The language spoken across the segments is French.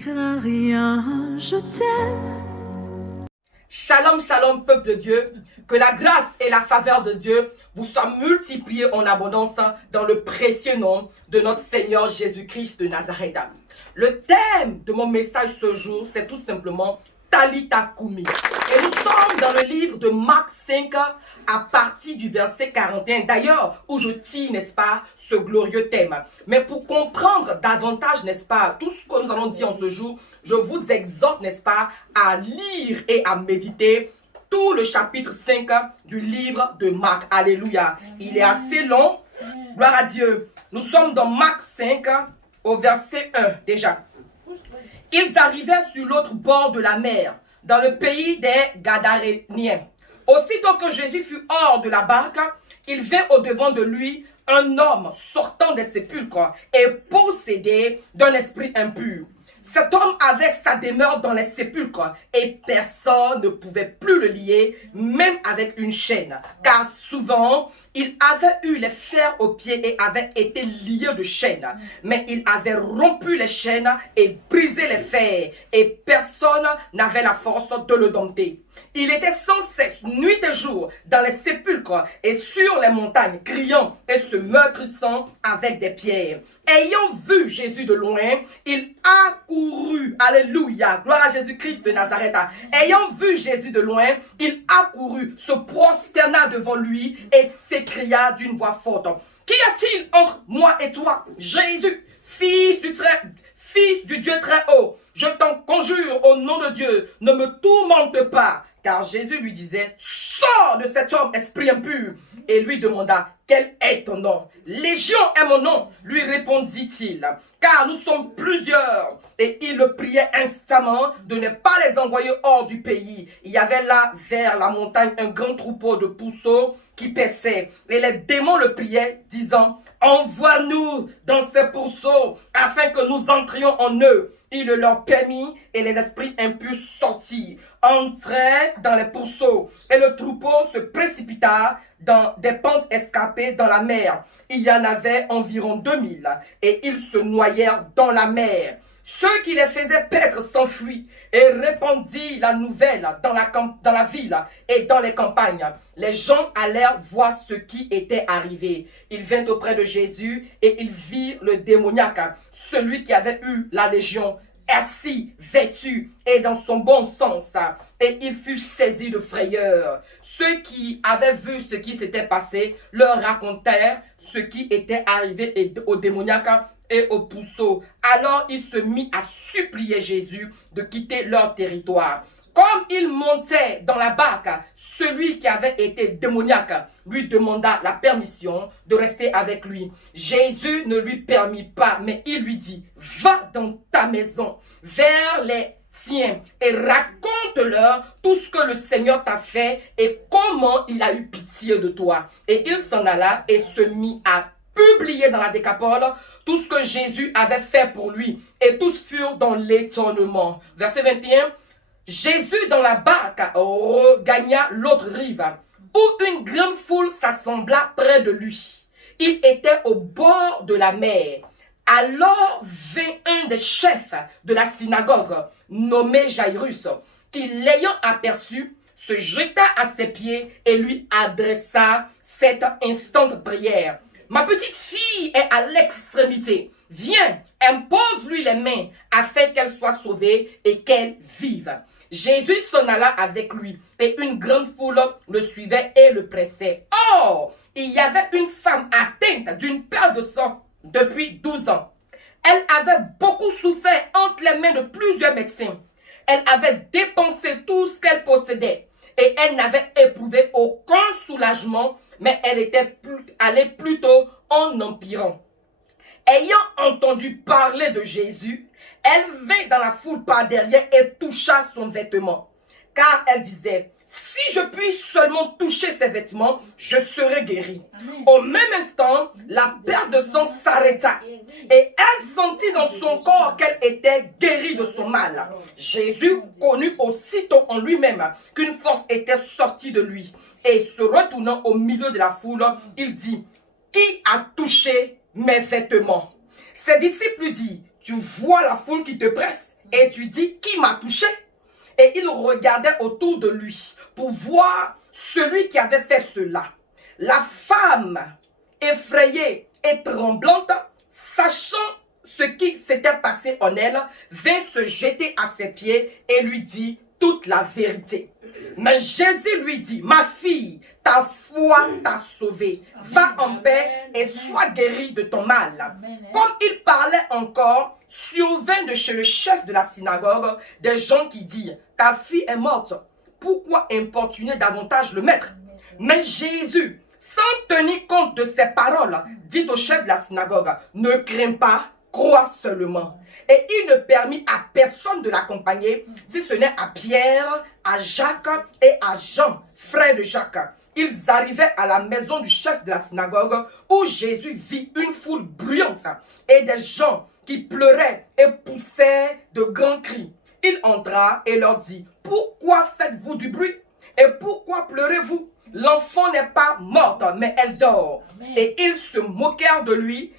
crains rien, je t'aime. Shalom, shalom, peuple de Dieu. Que la grâce et la faveur de Dieu vous soient multipliées en abondance dans le précieux nom de notre Seigneur Jésus-Christ de Nazareth. Le thème de mon message ce jour, c'est tout simplement Talitha Koumi. Et nous sommes dans le livre de Marc 5 à partir du verset 41. D'ailleurs, où je tire, n'est-ce pas, ce glorieux thème. Mais pour comprendre davantage, n'est-ce pas, tout ce que nous allons dire en ce jour, je vous exhorte, n'est-ce pas, à lire et à méditer tout le chapitre 5 du livre de Marc. Alléluia. Il est assez long. Gloire à Dieu. Nous sommes dans Marc 5 au verset 1 déjà. Ils arrivèrent sur l'autre bord de la mer, dans le pays des Gadaréniens. Aussitôt que Jésus fut hors de la barque, il vint au-devant de lui un homme sortant des sépulcres et possédé d'un esprit impur. Cet homme avait sa demeure dans les sépulcres et personne ne pouvait plus le lier, même avec une chaîne. Car souvent, il avait eu les fers aux pieds et avait été lié de chaînes. Mais il avait rompu les chaînes et brisé les fers et personne n'avait la force de le dompter. Il était sans cesse, nuit et jour, dans les sépulcres et sur les montagnes, criant et se meurtrissant avec des pierres. Ayant vu Jésus de loin, il accourut, alléluia, gloire à Jésus-Christ de Nazareth. Ayant vu Jésus de loin, il accourut, se prosterna devant lui et s'écria d'une voix forte: Qu'y a-t-il entre moi et toi, Jésus, fils du Dieu très haut? Je t'en conjure au nom de Dieu, ne me tourmente pas. Car Jésus lui disait: Sors de cet homme, esprit impur. Et lui demanda: Quel est ton nom? Légion est mon nom, lui répondit-il, car nous sommes plusieurs. Et il le priait instamment de ne pas les envoyer hors du pays. Il y avait là, vers la montagne, un grand troupeau de pourceaux qui paissaient. Et les démons le priaient, disant: Envoie-nous dans ces pourceaux, afin que nous entrions en eux. Il le leur permit, et les esprits impurs sortirent, entrèrent dans les pourceaux, et le troupeau se précipita dans des pentes escarpées dans la mer. Il y en avait environ 2000, et ils se noyèrent dans la mer. Ceux qui les faisaient paître s'enfuient et répandirent la nouvelle dans la ville et dans les campagnes. Les gens allèrent voir ce qui était arrivé. Ils vinrent auprès de Jésus et ils virent le démoniaque, celui qui avait eu la légion, assis, vêtu et dans son bon sens. Et il fut saisi de frayeur. Ceux qui avaient vu ce qui s'était passé leur racontèrent ce qui était arrivé au démoniaque et au pourceau. Alors il se mit à supplier Jésus de quitter leur territoire. Comme il montait dans la barque, celui qui avait été démoniaque lui demanda la permission de rester avec lui. Jésus ne lui permit pas, mais il lui dit: Va dans ta maison, vers les tiens, et raconte-leur tout ce que le Seigneur t'a fait et comment il a eu pitié de toi. Et il s'en alla et se mit à publier dans la Décapole tout ce que Jésus avait fait pour lui. Et tous furent dans l'étonnement. Verset 21. Jésus dans la barque regagna l'autre rive, où une grande foule s'assembla près de lui. Il était au bord de la mer. Alors vint un des chefs de la synagogue, nommé Jairus, qui, l'ayant aperçu, se jeta à ses pieds et lui adressa cette instante prière: Ma petite fille est à l'extrémité. Viens, impose-lui les mains afin qu'elle soit sauvée et qu'elle vive. Jésus s'en alla avec lui et une grande foule le suivait et le pressait. Or, il y avait une femme atteinte d'une perte de sang depuis 12 ans. Elle avait beaucoup souffert entre les mains de plusieurs médecins. Elle avait dépensé tout ce qu'elle possédait et elle n'avait éprouvé aucun soulagement, mais elle était allée plutôt en empirant. Ayant entendu parler de Jésus, elle vint dans la foule par derrière et toucha son vêtement. Car elle disait: Si je puis seulement toucher ses vêtements, je serai guérie. Au même instant, la perte de sang s'arrêta et elle sentit dans son corps qu'elle était guérie de son mal. Jésus connut aussitôt en lui-même qu'une force était sortie de lui. Et se retournant au milieu de la foule, il dit: Qui a touché mes vêtements? Ses disciples lui disent: Tu vois la foule qui te presse Et tu dis, qui m'a touché? Et il regardait autour de lui pour voir celui qui avait fait cela. La femme, effrayée et tremblante, sachant ce qui s'était passé en elle, vint se jeter à ses pieds et lui dit toute la vérité. Mais Jésus lui dit, ma fille, ta foi t'a sauvée. Va en paix et sois guérie de ton mal. Comme il parlait encore, survint de chez le chef de la synagogue des gens qui dirent, ta fille est morte. Pourquoi importuner davantage le maître? Mais Jésus, sans tenir compte de ces paroles, dit au chef de la synagogue, ne crains pas, crois seulement. Et il ne permit à personne de l'accompagner, si ce n'est à Pierre, à Jacques et à Jean, frère de Jacques. Ils arrivaient à la maison du chef de la synagogue où Jésus vit une foule bruyante et des gens qui pleuraient et poussaient de grands cris. Il entra et leur dit, pourquoi faites-vous du bruit et pourquoi pleurez-vous? L'enfant n'est pas morte, mais elle dort. Et ils se moquèrent de lui.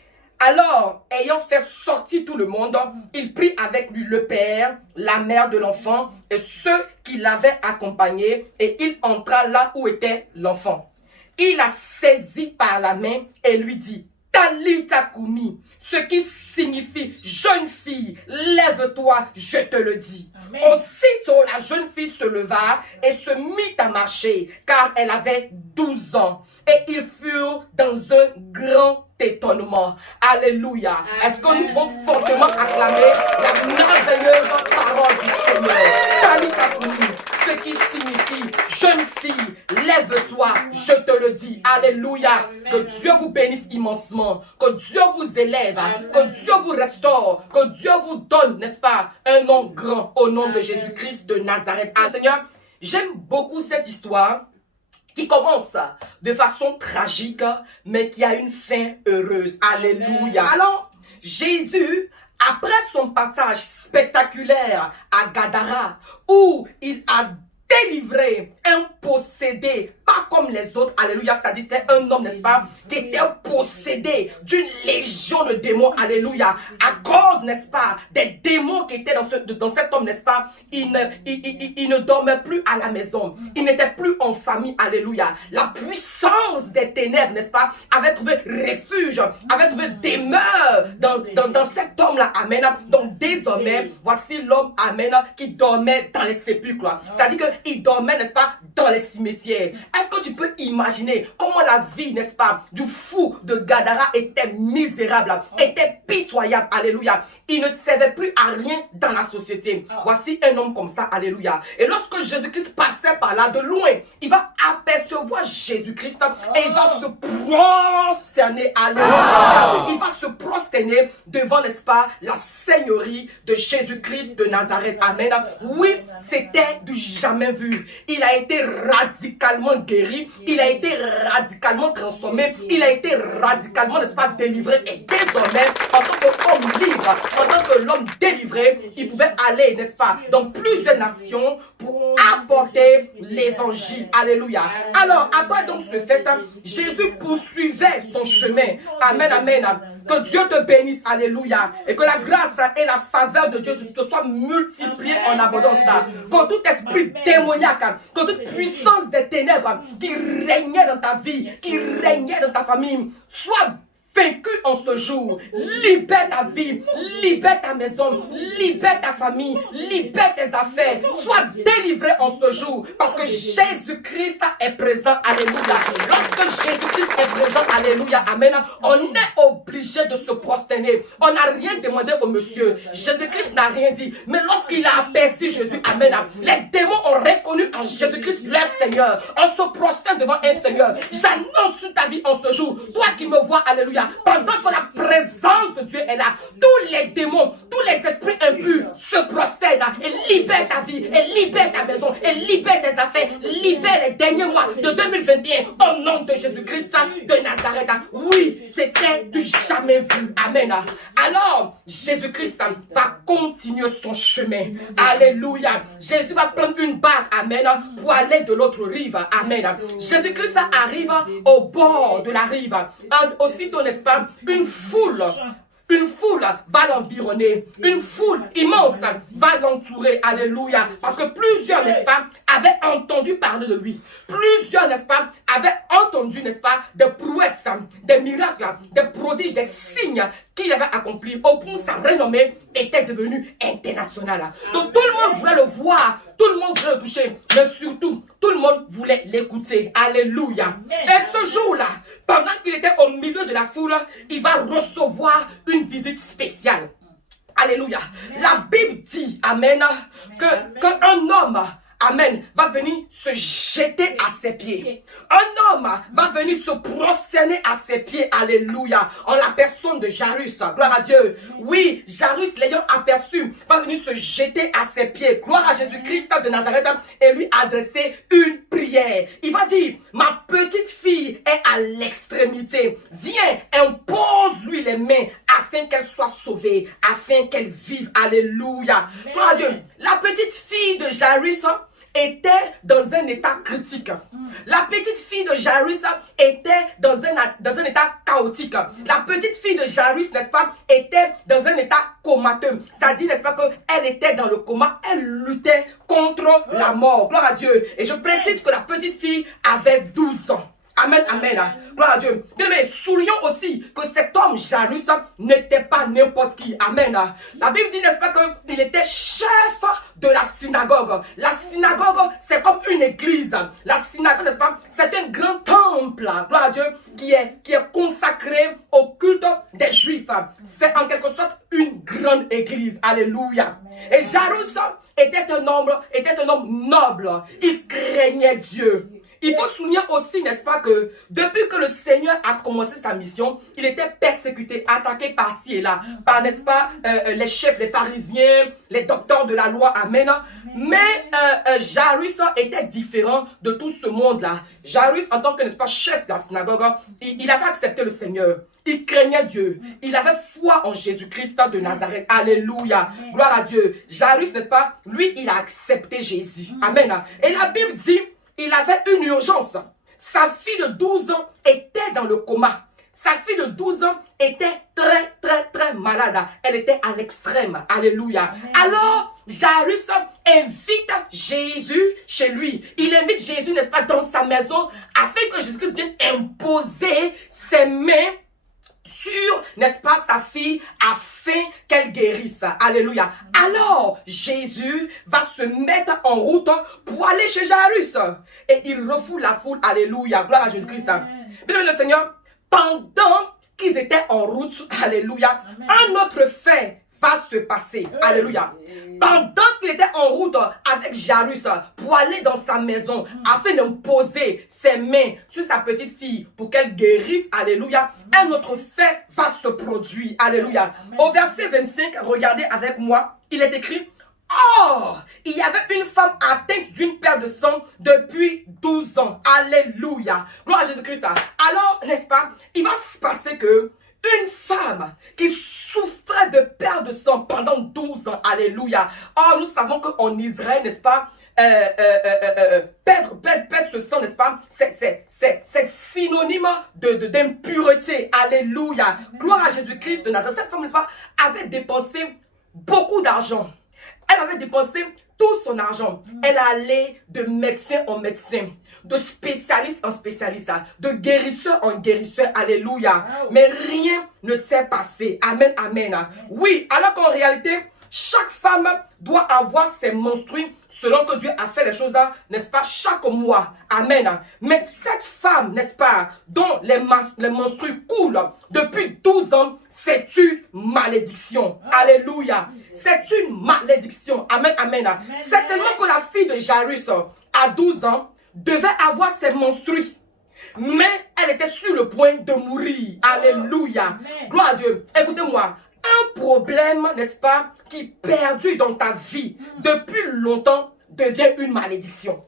Alors, ayant fait sortir tout le monde, il prit avec lui le père, la mère de l'enfant et ceux qui l'avaient accompagné, et il entra là où était l'enfant. Il la saisit par la main et lui dit, Talitha Koumi, ce qui signifie jeune fille, lève-toi, je te le dis. Amen. Aussitôt la jeune fille se leva et se mit à marcher, car elle avait 12 ans. Et ils furent dans un grand étonnement. Alléluia. Est-ce que nous pouvons fortement acclamer la merveilleuse parole du Seigneur? Talitha Koumi, ce qui signifie jeune fille, lève-toi, je te le dis. Alléluia. Que Dieu vous bénisse immensement, que Dieu vous élève, que Dieu vous restaure, que Dieu vous donne, n'est-ce pas, un nom grand au nom de Jésus-Christ de Nazareth. Ah, Seigneur, j'aime beaucoup cette histoire qui commence de façon tragique, mais qui a une fin heureuse. Alléluia. Alors, Jésus, après son passage spectaculaire à Gadara, où il a délivré un possédé, pas comme les autres, alléluia, c'est-à-dire c'était un homme, n'est-ce pas, qui était possédé d'une légion de démons, alléluia, à cause, n'est-ce pas, des démons qui étaient dans cet homme, n'est-ce pas, il ne dormait plus à la maison, il n'était plus en famille, alléluia, la puissance des ténèbres, n'est-ce pas, avait trouvé refuge, avait trouvé demeure dans cet homme-là, amen, donc désormais, voici l'homme, amen, qui dormait dans les sépulcres, c'est-à-dire qu'il dormait, n'est-ce pas, dans les cimetières. Est-ce que tu peux imaginer comment la vie, n'est-ce pas, du fou de Gadara était misérable, était pitoyable, alléluia. Il ne servait plus à rien dans la société. Voici un homme comme ça, alléluia. Et lorsque Jésus-Christ passait par là, de loin, il va apercevoir Jésus-Christ et il va se prosterner, alléluia. Il va se prosterner devant, n'est-ce pas, la seigneurie de Jésus-Christ de Nazareth, amen. Oui, c'était du jamais vu. Il a été radicalement guéri, il a été radicalement transformé, il a été radicalement, n'est-ce pas, délivré. Et désormais, en tant qu'homme libre, en tant que l'homme délivré, il pouvait aller, n'est-ce pas, dans plusieurs nations pour apporter l'évangile. Alléluia. Alors, après donc ce fait, Jésus poursuivait son chemin. Amen, amen. Que Dieu te bénisse, alléluia. Et que la grâce et la faveur de Dieu te soient multipliées en abondance. Que tout esprit démoniaque, que toute puissance des ténèbres qui régnait dans ta vie, qui régnait dans ta famille, soit vaincu en ce jour. Libère ta vie, libère ta maison, libère ta famille, libère tes affaires. Sois délivré en ce jour parce que Jésus-Christ est présent. Alléluia. Lorsque Jésus-Christ est présent, alléluia, amen, on est obligé de se prosterner. On n'a rien demandé au monsieur. Jésus-Christ n'a rien dit. Mais lorsqu'il a aperçu Jésus, amen, les démons ont reconnu en Jésus-Christ leur Seigneur. On se prosterne devant un Seigneur. J'annonce sur ta vie en ce jour. Toi qui me vois, alléluia. Pendant que la présence de Dieu est là, tous les démons, tous les esprits impurs se prosternent et libèrent ta vie, et libèrent ta maison, et libèrent tes affaires, libèrent les derniers mois de 2021 au nom de Jésus-Christ de Nazareth. Oui, c'était du jamais vu. Amen. Alors, Jésus-Christ va continuer son chemin. Alléluia. Jésus va prendre une barque, amen, pour aller de l'autre rive. Amen. Jésus-Christ arrive au bord de la rive. Aussitôt, n'est-ce pas, une foule une foule va l'environner. Une foule immense va l'entourer. Alléluia. Parce que plusieurs, n'est-ce pas, avaient entendu parler de lui. Plusieurs, n'est-ce pas, avaient entendu, n'est-ce pas, des prouesses, des miracles, des prodiges, des signes qu'il avait accomplis. Au point où sa renommée était devenue internationale. Donc tout le monde voulait le voir. Tout le monde voulait le toucher. Mais surtout, tout le monde voulait l'écouter. Alléluia. Et ce jour-là, pendant qu'il était au milieu de la foule, il va recevoir une visite spéciale. Alléluia. La Bible dit, amen, qu'un homme, amen, va venir se jeter à ses pieds. Un homme va venir se prosterner à ses pieds. Alléluia. En la personne de Jairus. Gloire à Dieu. Oui, Jairus, l'ayant aperçu, va venir se jeter à ses pieds. Gloire à Jésus-Christ de Nazareth et lui adresser une prière. Il va dire, ma petite fille est à l'extrémité. Viens, impose-lui les mains afin qu'elle soit sauvée, afin qu'elle vive. Alléluia. Gloire à Dieu. La petite fille de Jairus était dans un état critique. La petite fille de Jairus était dans un état chaotique. La petite fille de Jairus, n'est-ce pas, était dans un état comateux. C'est-à-dire, n'est-ce pas, qu'elle était dans le coma, elle luttait contre la mort. Gloire à Dieu. Et je précise que la petite fille avait 12 ans. Amen, amen. Gloire à Dieu. Bien, mais soulignons aussi que cet homme Jairus n'était pas n'importe qui. Amen. La Bible dit, n'est-ce pas, qu'il était chef de la synagogue. La synagogue, c'est comme une église. La synagogue, n'est-ce pas, c'est un grand temple. Gloire à Dieu, qui est consacré au culte des Juifs. C'est en quelque sorte une grande église. Alléluia. Et Jairus était un homme noble. Il craignait Dieu. Il faut souligner aussi, n'est-ce pas, que depuis que le Seigneur a commencé sa mission, il était persécuté, attaqué par-ci et là, par, n'est-ce pas, les chefs, les pharisiens, les docteurs de la loi, amen. Mais Jairus était différent de tout ce monde-là. Jairus, en tant que, n'est-ce pas, chef de la synagogue, il avait accepté le Seigneur. Il craignait Dieu. Il avait foi en Jésus-Christ de Nazareth. Alléluia. Gloire à Dieu. Jairus, n'est-ce pas, lui, il a accepté Jésus. Amen. Et la Bible dit, il avait une urgence. Sa fille de 12 ans était dans le coma. Sa fille de 12 ans était très malade. Elle était à l'extrême. Alléluia. Alors, Jairus invite Jésus chez lui. Il invite Jésus, n'est-ce pas, dans sa maison, afin que Jésus-Christ vienne imposer ses mains sur, n'est-ce pas, sa fille, afin qu'elle guérisse. Alléluia. Alors, Jésus va se mettre en route pour aller chez Jairus. Et il refoule la foule. Alléluia. Gloire à Jésus-Christ. Bien, le Seigneur, pendant qu'ils étaient en route, alléluia, un autre fait va se passer. Alléluia. Pendant qu'il était en route avec Jairus pour aller dans sa maison afin d'imposer ses mains sur sa petite fille pour qu'elle guérisse, alléluia, un autre fait va se produire. Alléluia. Au verset 25, regardez avec moi, il est écrit: or, il y avait une femme atteinte d'une perte de sang depuis 12 ans. Alléluia. Gloire à Jésus-Christ. Alors, n'est-ce pas, il va se passer que une femme qui souffrait de perte de sang pendant 12 ans. Alléluia. Or, nous savons qu'en Israël, n'est-ce pas, perdre ce sang, n'est-ce pas, c'est synonyme d'impureté. Alléluia. Gloire à Jésus-Christ de Nazareth. Cette femme, n'est-ce pas, avait dépensé beaucoup d'argent. Elle avait dépensé tout son argent. Elle allait de médecin en médecin, de spécialiste en spécialiste, de guérisseur en guérisseur. Alléluia. Mais rien ne s'est passé. Amen, amen. Oui, alors qu'en réalité, chaque femme doit avoir ses menstrues selon que Dieu a fait les choses, n'est-ce pas, chaque mois. Amen. Mais cette femme, n'est-ce pas, dont les menstrues coulent depuis 12 ans, c'est une malédiction. Alléluia. C'est une malédiction. Amen, amen. C'est tellement que la fille de Jairus, à 12 ans, devait avoir ses menstrues. Mais elle était sur le point de mourir. Alléluia. Gloire à Dieu. Écoutez-moi. Un problème, n'est-ce pas, qui perdure dans ta vie depuis longtemps devient une malédiction.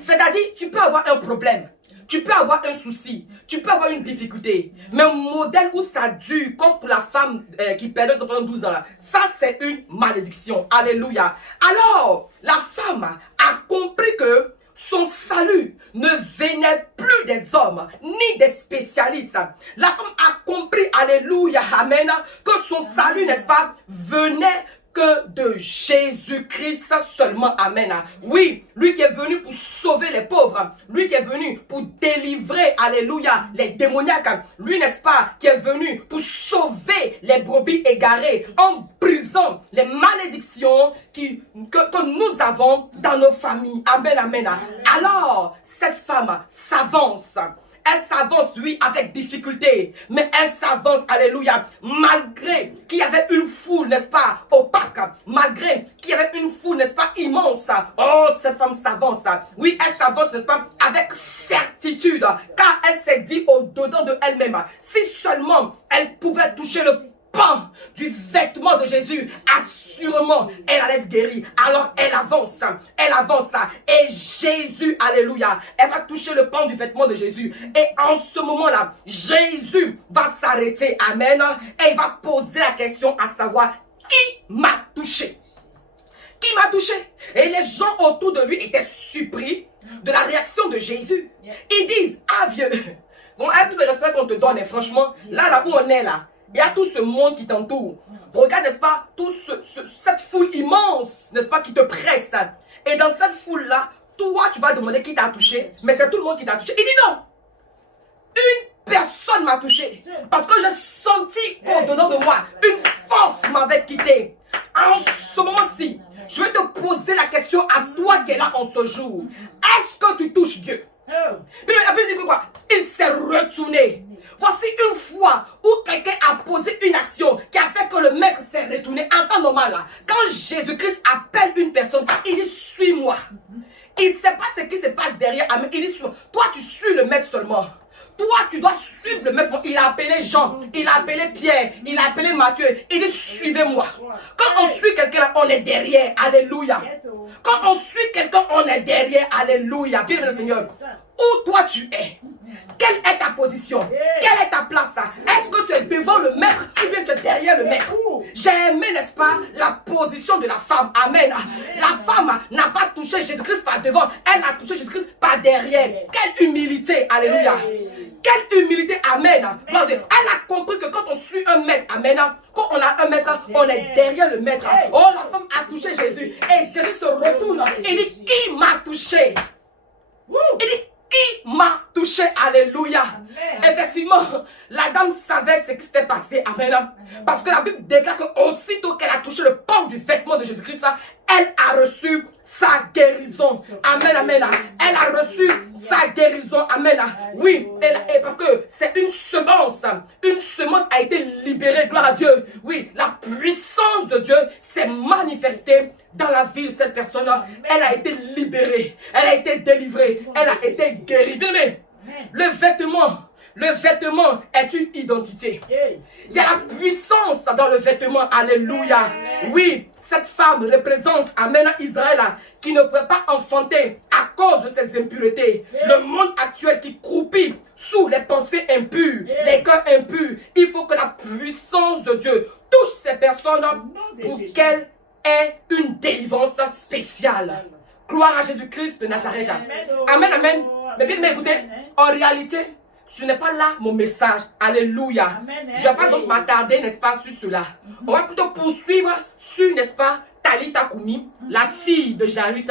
C'est-à-dire, tu peux avoir un problème, tu peux avoir un souci, tu peux avoir une difficulté, mais un modèle où ça dure, comme pour la femme qui perdait pendant 12 ans, là, ça c'est une malédiction. Alléluia. Alors, la femme a compris que son salut ne venait plus des hommes, ni des spécialistes. La femme a compris, alléluia, amen, que son salut, n'est-ce pas, venait que de Jésus-Christ seulement, amen. Oui, lui qui est venu pour sauver les pauvres, lui qui est venu pour délivrer, alléluia, les démoniaques, lui, n'est-ce pas, qui est venu pour sauver les brebis égarées en brisant les malédictions que nous avons dans nos familles, amen, amen. Alors, cette femme s'avance. Elle s'avance, oui, avec difficulté. Mais elle s'avance, alléluia. Malgré qu'il y avait une foule, n'est-ce pas, opaque. Malgré qu'il y avait une foule, n'est-ce pas, immense. Oh, cette femme s'avance. Oui, elle s'avance, n'est-ce pas, avec certitude. Car elle s'est dit au-dedans de elle-même. Si seulement elle pouvait toucher le pan du vêtement de Jésus, assurément, elle allait être guérie. Alors, elle avance. Et Jésus, alléluia, elle va toucher le pan du vêtement de Jésus. Et en ce moment-là, Jésus va s'arrêter. Amen. Et il va poser la question à savoir, qui m'a touché? Qui m'a touché? Et les gens autour de lui étaient surpris de la réaction de Jésus. Ils disent, ah vieux, bon, à tout le respect qu'on te donne, et franchement, là où on est là, il y a tout ce monde qui t'entoure. Regarde, n'est-ce pas, cette foule immense, n'est-ce pas, qui te presse. Et dans cette foule-là, toi, tu vas demander qui t'a touché, mais c'est tout le monde qui t'a touché. Il dit non. Une personne m'a touché. Parce que j'ai senti qu'au-dedans de moi, une force m'avait quitté. En ce moment-ci, je vais te poser la question à toi qui es là en ce jour. Est-ce que tu touches Dieu? La Bible dit que quoi? Il s'est retourné. Voici une fois où quelqu'un a posé une action qui a fait que le maître s'est retourné. En temps normal, là, quand Jésus-Christ appelle une personne, il dit suis-moi. Il ne sait pas ce qui se passe derrière. Il dit suis-moi. Toi, tu suis le maître seulement. Toi, tu dois suivre le maître. Il a appelé Jean, il a appelé Pierre, il a appelé Matthieu. Il dit suivez-moi. Quand on suit quelqu'un, on est derrière. Alléluia. Quand on suit quelqu'un, on est derrière. Alléluia. Bien, le Seigneur. Où toi tu es? Quelle est ta position? Quelle est ta place? Est-ce que tu es devant le maître ou bien tu es derrière le maître? J'ai aimé, n'est-ce pas, la position de la femme. Amen. La femme n'a pas touché Jésus-Christ par devant. Elle a touché Jésus-Christ par derrière. Quelle humilité. Alléluia. Quelle humilité. Amen. Elle a compris que quand on suit un maître, amen, quand on a un maître, on est derrière le maître. Oh, la femme a touché Jésus. Et Jésus se retourne. Il dit, qui m'a touché? Il dit, qui m'a touché? Alléluia. Amen. Effectivement, la dame savait ce qui s'était passé. Amen. Parce que la Bible déclare qu'aussitôt qu'elle a touché le pan du vêtement de Jésus-Christ, elle a reçu sa guérison. Amen, amen. Elle a reçu sa guérison. Amen. Oui, et parce que c'est une semence. Une semence a été libérée. Gloire à Dieu. Oui, la puissance de Dieu s'est manifestée dans la vie de cette personne-là. Elle a été libérée. Elle a été délivrée. Elle a été guérie. Bien aimé, le vêtement est une identité. Il y a la puissance dans le vêtement. Alléluia. Oui, cette femme représente, amen, Israël qui ne peut pas enfanter à cause de ses impuretés. Le monde actuel qui croupit sous les pensées impures, les cœurs impurs. Il faut que la puissance de Dieu touche ces personnes pour qu'elles aient une délivrance spéciale. Gloire à Jésus-Christ de Nazareth. Amen, amen. Mais bien écoutez, en réalité, ce n'est pas là mon message. Alléluia. Je ne vais pas donc m'attarder, n'est-ce pas, sur cela. On va plutôt poursuivre sur, n'est-ce pas, Talitha Koumi, la fille de Jairus,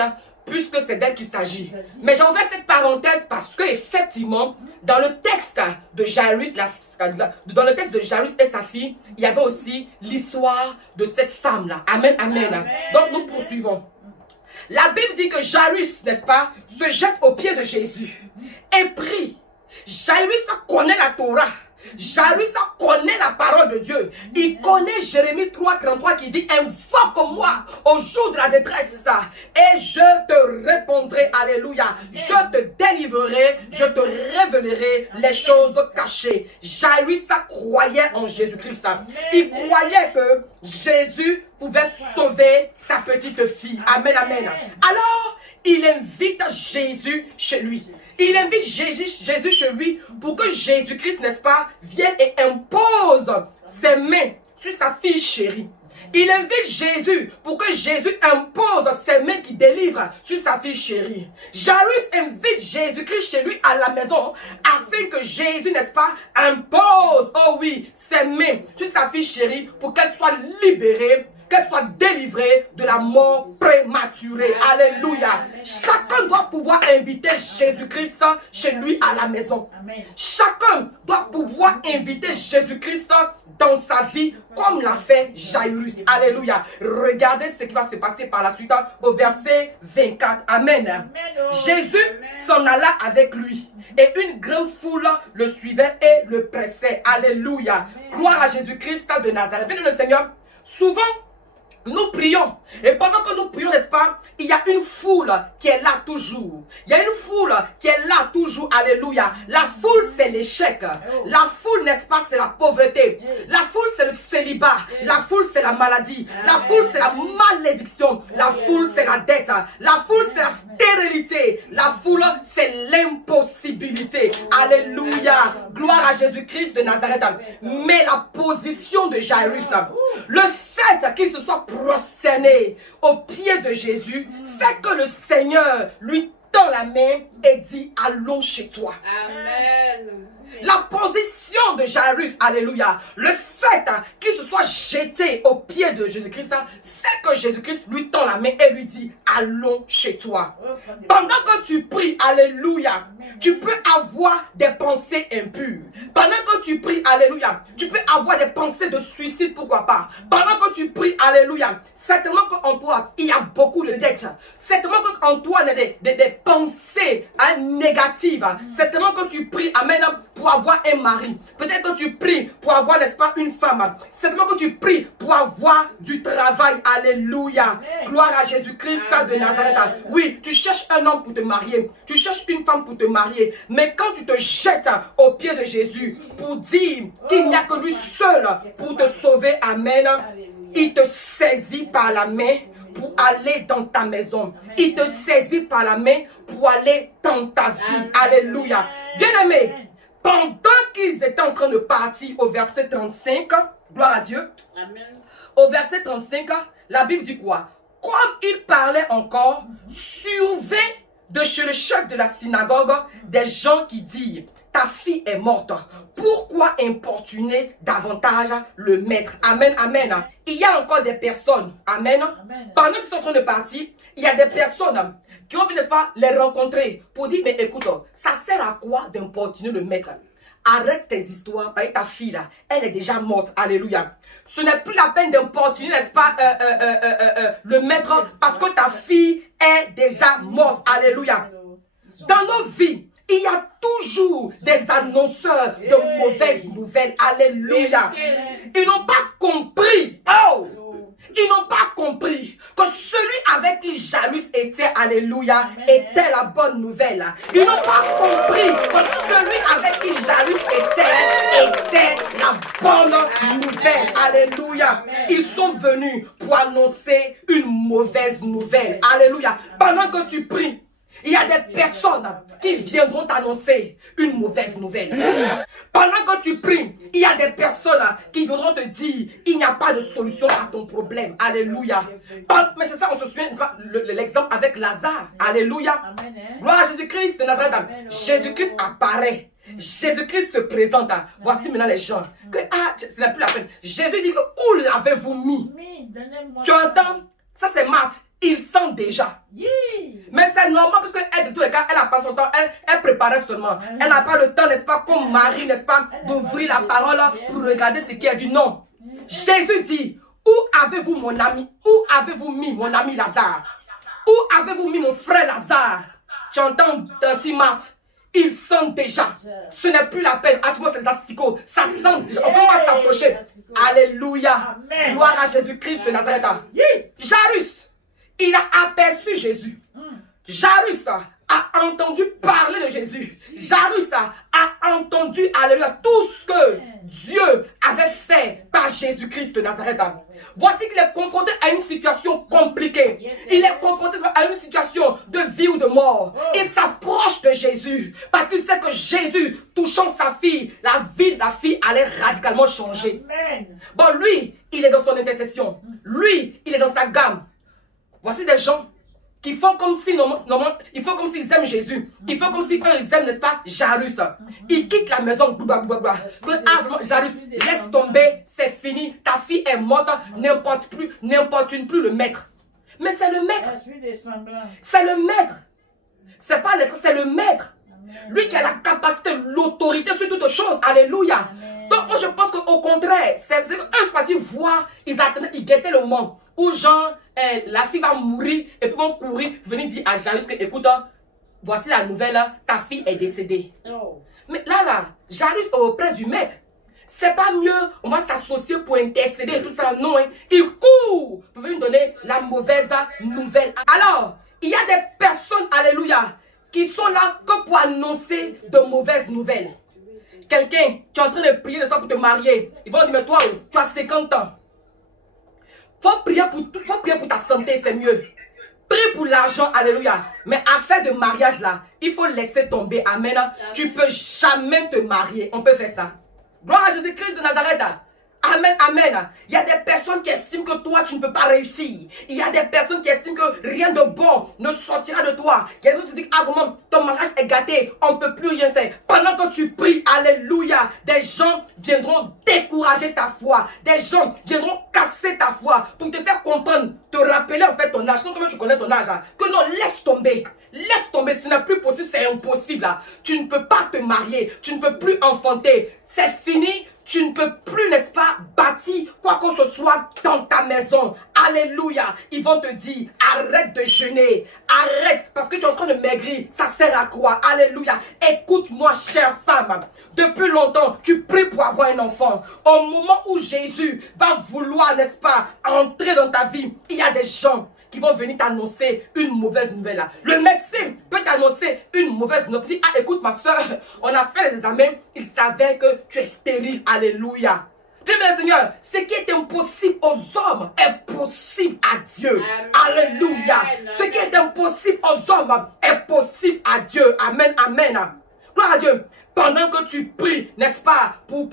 puisque c'est d'elle qu'il s'agit. Mais j'ai ouvert cette parenthèse parce que effectivement, dans le texte de Jairus, dans le texte de Jairus et sa fille, il y avait aussi l'histoire de cette femme-là. Amen, amen, amen. Donc nous poursuivons. La Bible dit que Jairus, n'est-ce pas, se jette aux pieds de Jésus et prie. Jairus connaît la Torah. Jairus connaît la parole de Dieu. Il connaît Jérémie 3:33 qui dit invoque-moi au jour de la détresse et je te répondrai. Alléluia. Je te délivrerai, je te révélerai les choses cachées. Jairus croyait en Jésus-Christ. Il croyait que Jésus pouvait sauver sa petite fille. Amen, amen. Alors, il invite Jésus chez lui. Il invite Jésus chez lui pour que Jésus-Christ, n'est-ce pas, vienne et impose ses mains sur sa fille chérie. Il invite Jésus pour que Jésus impose ses mains qui délivrent sur sa fille chérie. Jairus invite Jésus-Christ chez lui à la maison afin que Jésus, n'est-ce pas, impose, oh oui, ses mains sur sa fille chérie pour qu'elle soit libérée, qu'elle soit délivrée de la mort prématurée. Alléluia. Chacun doit pouvoir inviter Jésus-Christ chez lui à la maison. Chacun doit pouvoir inviter Jésus-Christ dans sa vie comme l'a fait Jairus. Alléluia. Regardez ce qui va se passer par la suite au verset 24. Amen. Jésus s'en alla avec lui et une grande foule le suivait et le pressait. Alléluia. Gloire à Jésus-Christ de Nazareth. Bien le Seigneur, souvent nous prions. Et pendant que nous prions, n'est-ce pas, il y a une foule qui est là toujours. Il y a une foule qui est là toujours. Alléluia. La foule, c'est l'échec. La foule, n'est-ce pas, c'est la pauvreté. La foule, c'est le célibat. La foule, c'est la maladie. La foule, c'est la malédiction. La foule, c'est la dette. La foule, c'est la stérilité. La foule, c'est l'impossibilité. Alléluia. Gloire à Jésus-Christ de Nazareth. Mais la position de Jairus, le fait qu'il se soit prosterné aux pieds de Jésus, fait que le Seigneur lui tend la main et dit, allons chez toi. Amen. La position de Jairus, alléluia, le fait qu'il se soit jeté aux pieds de Jésus-Christ, fait que Jésus-Christ lui tend la main et lui dit, allons chez toi. Pendant que tu pries, alléluia, tu peux avoir des pensées impures. Pendant que tu pries, alléluia, tu peux avoir des pensées de suicide, pourquoi pas. Pendant que tu pries, alléluia, certainement qu'en toi, il y a beaucoup de dettes. Certainement qu'en toi, il y a des pensées négatives. Certainement que tu pries, amen, pour avoir un mari. Peut-être que tu pries pour avoir, n'est-ce pas, une femme. Certainement que tu pries pour avoir du travail. Alléluia. Gloire à Jésus-Christ de Nazareth. Oui, tu cherches un homme pour te marier. Tu cherches une femme pour te marier. Mais quand tu te jettes aux pieds de Jésus pour dire qu'il n'y a que lui seul pour te sauver, amen, il te saisit par la main pour aller dans ta maison. Il te saisit par la main pour aller dans ta vie. Alléluia. Bien-aimés, pendant qu'ils étaient en train de partir au verset 35, gloire à Dieu. Amen. Au verset 35, la Bible dit quoi? Comme il parlait encore, survint de chez le chef de la synagogue des gens qui disent, ta fille est morte. Pourquoi importuner davantage le maître? Amen, amen. Il y a encore des personnes, amen. Pendant qu'ils sont en train de partir, il y a des personnes qui ont vu, n'est-ce pas, les rencontrer pour dire, mais écoute, ça sert à quoi d'importuner le maître? Arrête tes histoires, parce que ta fille là, elle est déjà morte, alléluia. Ce n'est plus la peine d'importuner, n'est-ce pas, le maître, parce que ta fille est déjà morte, alléluia. Dans nos vies, il y a toujours des annonceurs de mauvaises nouvelles. Alléluia. Ils n'ont pas compris. Oh! Ils n'ont pas compris que celui avec qui Jairus était, alléluia, était la bonne nouvelle. Ils n'ont pas compris que celui avec qui Jairus était la bonne nouvelle. Alléluia. Ils sont venus pour annoncer une mauvaise nouvelle. Alléluia. Pendant que tu pries, il y a des personnes qui viendront t'annoncer une mauvaise nouvelle. Pendant que tu pries, il y a des personnes qui viendront te dire il n'y a pas de solution à ton problème. Alléluia. Mais c'est ça, on se souvient l'exemple avec Lazare. Alléluia. Gloire à Jésus-Christ de Nazareth. Jésus-Christ apparaît. Jésus-Christ se présente. Voici maintenant les gens. Ce n'est plus la peine. Jésus dit que où l'avez-vous mis? Tu entends? Ça c'est Marthe. Il sent déjà. Mais c'est normal parce qu'elle, de tous les cas, elle n'a pas son temps. Elle préparait seulement. Elle n'a pas le temps, n'est-ce pas, comme Marie, n'est-ce pas, d'ouvrir la parole pour regarder ce qui est du non. Jésus dit, où avez-vous mon ami? Où avez-vous mis mon ami Lazare? Où avez-vous mis mon frère Lazare? Tu entends, Tante Marthe? Il sent déjà. Ce n'est plus la peine. À tout le monde, c'est des asticots. Ça sent déjà. On ne peut pas s'approcher. Alléluia. Gloire à Jésus-Christ de Nazareth. Jairus, il a aperçu Jésus. Jairus a entendu parler de Jésus. Jairus a entendu, alléluia, tout ce que Dieu avait fait par Jésus-Christ de Nazareth. Voici qu'il est confronté à une situation compliquée. Il est confronté à une situation de vie ou de mort. Il s'approche de Jésus parce qu'il sait que Jésus, touchant sa fille, la vie de la fille allait radicalement changer. Bon, lui, il est dans son intercession. amalgame. Voici des gens qui font comme si, normalement, ils font comme s'ils aiment Jésus. Ils font comme si eux, ils aiment, n'est-ce pas, Jairus. Ils quittent la maison. Vraiment, Jairus, laisse tomber, c'est fini. Ta fille est morte. N'importune plus le maître. Mais c'est le maître. C'est le maître. C'est pas l'esprit, c'est le maître. Lui qui a la capacité, l'autorité sur toutes choses. Alléluia. Donc, moi, je pense qu'au contraire, c'est eux, c'est parti voir, ils attendaient, ils guettaient le moment où genre, la fille va mourir et puis vont courir, venir dire à Jairus que, écoute, voici la nouvelle, ta fille est décédée. Mais là, Jairus est auprès du maître. C'est pas mieux, on va s'associer pour intercéder et tout ça. Non, hein. Il court pour venir donner la mauvaise nouvelle. Alors, il y a des personnes, alléluia, qui sont là que pour annoncer de mauvaises nouvelles. Quelqu'un, tu es en train de prier de ça pour te marier. Ils vont dire, mais toi, tu as 50 ans. Faut prier pour ta santé, c'est mieux. Prie pour l'argent, alléluia. Mais affaire de mariage là, il faut laisser tomber, amen. Tu peux jamais te marier, on peut faire ça. Gloire à Jésus-Christ de Nazareth. Amen, amen. Il y a des personnes qui estiment que toi, tu ne peux pas réussir. Il y a des personnes qui estiment que rien de bon ne sortira de toi. Il y a des personnes qui disent, ah vraiment, ton mariage est gâté, on ne peut plus rien faire. Pendant que tu pries, alléluia, des gens viendront décourager ta foi. Des gens viendront casser ta foi pour te faire comprendre, te rappeler en fait ton âge. Non, comment tu connais ton âge, hein? Que non, laisse tomber. Laisse tomber, ce n'est plus possible, c'est impossible. Là. Tu ne peux pas te marier, tu ne peux plus enfanter. C'est fini. Tu ne peux plus, n'est-ce pas, bâtir quoi que ce soit dans ta maison. Alléluia. Ils vont te dire, arrête de jeûner. Arrête, parce que tu es en train de maigrir. Ça sert à quoi? Alléluia. Écoute-moi, chère femme. Depuis longtemps, tu pries pour avoir un enfant. Au moment où Jésus va vouloir, n'est-ce pas, entrer dans ta vie, il y a des gens qui vont venir t'annoncer une mauvaise nouvelle. Le médecin peut t'annoncer une mauvaise nouvelle. Il dit, ah écoute ma soeur, on a fait les examens, il savait que tu es stérile. Alléluia. Bien, Seigneur, ce qui est impossible aux hommes est possible à Dieu. Amen. Alléluia. Ce qui est impossible aux hommes est possible à Dieu. Amen, amen. Gloire à Dieu. Pendant que tu pries, n'est-ce pas, pour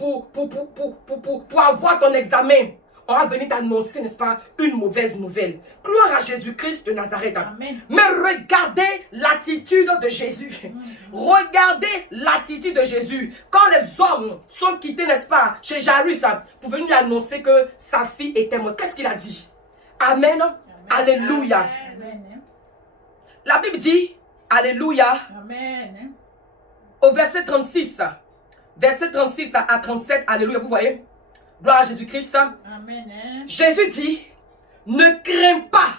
avoir ton examen, on va venir t'annoncer, n'est-ce pas, une mauvaise nouvelle. Gloire à Jésus-Christ de Nazareth. Amen. Mais regardez l'attitude de Jésus. Regardez l'attitude de Jésus. Quand les hommes sont quittés, n'est-ce pas, chez Jairus, pour venir lui annoncer que sa fille était morte, qu'est-ce qu'il a dit? Amen. Amen. Alléluia. Amen. La Bible dit, Alléluia. Amen. Au verset 36 à 37, Alléluia, vous voyez? Gloire à Jésus-Christ. Amen. Jésus dit, ne crains pas,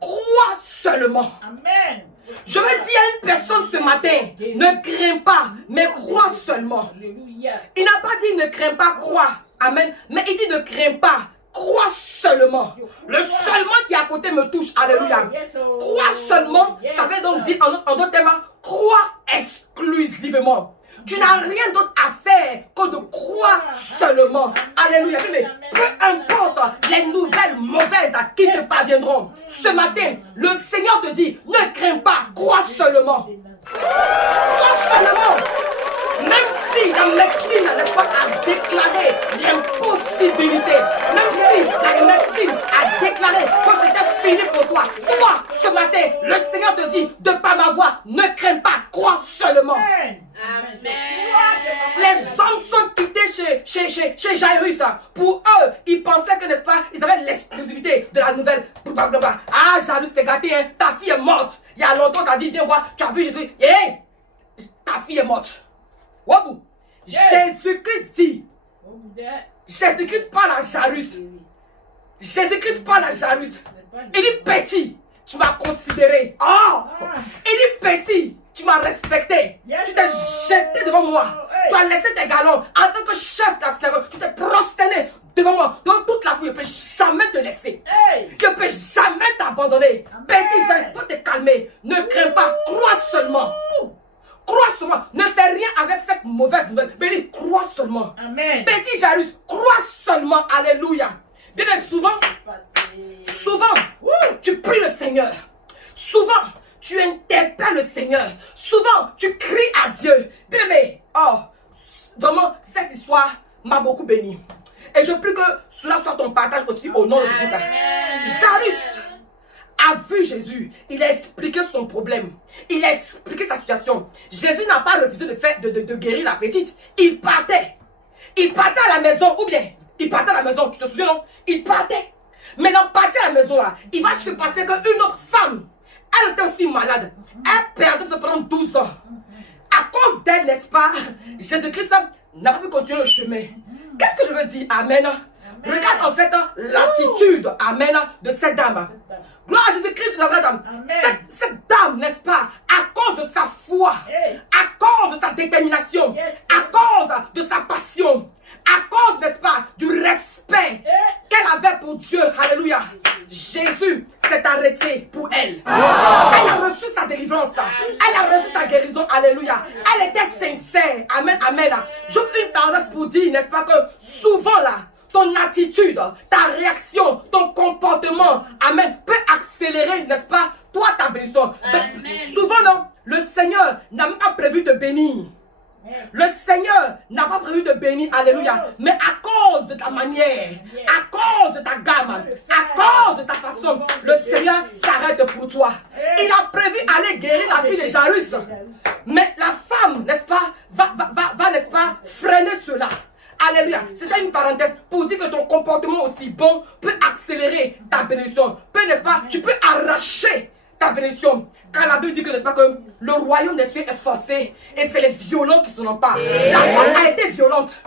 crois seulement. Amen. Je veux dire à une personne ce matin, ne crains pas, mais crois seulement. Alléluia. Il n'a pas dit ne crains pas, crois. Amen. Mais il dit ne crains pas, crois seulement. Le seulement qui est à côté me touche. Alléluia. Crois seulement, ça veut donc dire en d'autres termes, crois exclusivement. Tu n'as rien d'autre à faire que de croire seulement. Alléluia. Mais peu importe les nouvelles mauvaises qui te parviendront, ce matin, le Seigneur te dit, ne crains pas, crois seulement. Crois seulement. Même si la médecine, n'est-ce pas, a déclaré l'impossibilité, même si la médecine a déclaré que c'était fini pour toi, toi, ce matin, le Seigneur te dit, de par ma voix, ne crains pas, crois seulement. Amen. Les hommes sont quittés chez Jairus. Pour eux, ils pensaient que, n'est-ce pas, ils avaient l'exclusivité de la nouvelle. Ah, Jairus, c'est gâté, hein? Ta fille est morte. Il y a longtemps, tu as dit, viens voir, tu as vu Jésus. Hey, ta fille est morte. Wabou. Jésus-Christ dit. Jésus-Christ parle à Jairus. Jésus-Christ parle à Jairus. Il dit, petit, tu m'as considéré. Oh! Il dit, petit, tu m'as respecté. Tu t'es jeté devant moi. Tu as laissé tes galons. En tant que chef d'esclavage, tu t'es prosterné devant moi. Dans toute la vie, je ne peux jamais te laisser. Je ne peux jamais t'abandonner. Petit, il faut te calmer. Ne crains pas. Crois seulement. Crois seulement. Ne fais rien avec cette mauvaise nouvelle. Mais dis, crois seulement. Amen. Petit Jairus, crois seulement. Alléluia. Bien souvent, tu pries le Seigneur. Souvent, tu interpelles le Seigneur. Souvent, tu cries à Dieu. Bien aimé, oh, vraiment, cette histoire m'a beaucoup béni. Et je prie que cela soit ton partage aussi au nom de Jésus. Jairus a vu Jésus, il a expliqué son problème, il a expliqué sa situation. Jésus n'a pas refusé de guérir la petite. Il partait à la maison, ou bien il partait à la maison, tu te souviens non? Il partait. Mais dans partir à la maison là, il va se passer qu'une autre femme, elle était aussi malade, elle perdait pendant 12 ans. À cause d'elle, n'est-ce pas, Jésus-Christ n'a pas pu continuer le chemin. Qu'est-ce que je veux dire? Amen. Regarde en fait l'attitude, amen, de cette dame. Gloire à Jésus-Christ de Nazareth. Cette dame, n'est-ce pas, à cause de sa foi, à cause de sa détermination, à cause de sa passion, à cause, n'est-ce pas, du respect qu'elle avait pour Dieu, alléluia, Jésus s'est arrêté pour elle. Elle a reçu sa délivrance, elle a reçu sa guérison, alléluia. Elle était sincère, amen, amen. J'ouvre une parenthèse pour dire, n'est-ce pas, que souvent là, ton attitude, ta réaction, ton comportement, amen, peut accélérer, n'est-ce pas, toi, ta bénédiction. Souvent, non, le Seigneur n'a même pas prévu de bénir. Le Seigneur n'a pas prévu de bénir, alléluia. Mais à cause de ta manière, à cause de ta gamme, à cause de ta façon, le Seigneur s'arrête pour toi. Il a prévu aller guérir la fille de Jairus. Mais la femme, n'est-ce pas, va n'est-ce pas, freiner cela. Alléluia. C'était une parenthèse pour dire que ton comportement aussi bon peut accélérer ta bénédiction. Peut, n'est-ce pas, tu peux arracher ta bénédiction. Car la Bible dit que, n'est-ce pas, que le royaume des cieux est forcé et c'est les violents qui s'en emparent. La femme a été violente.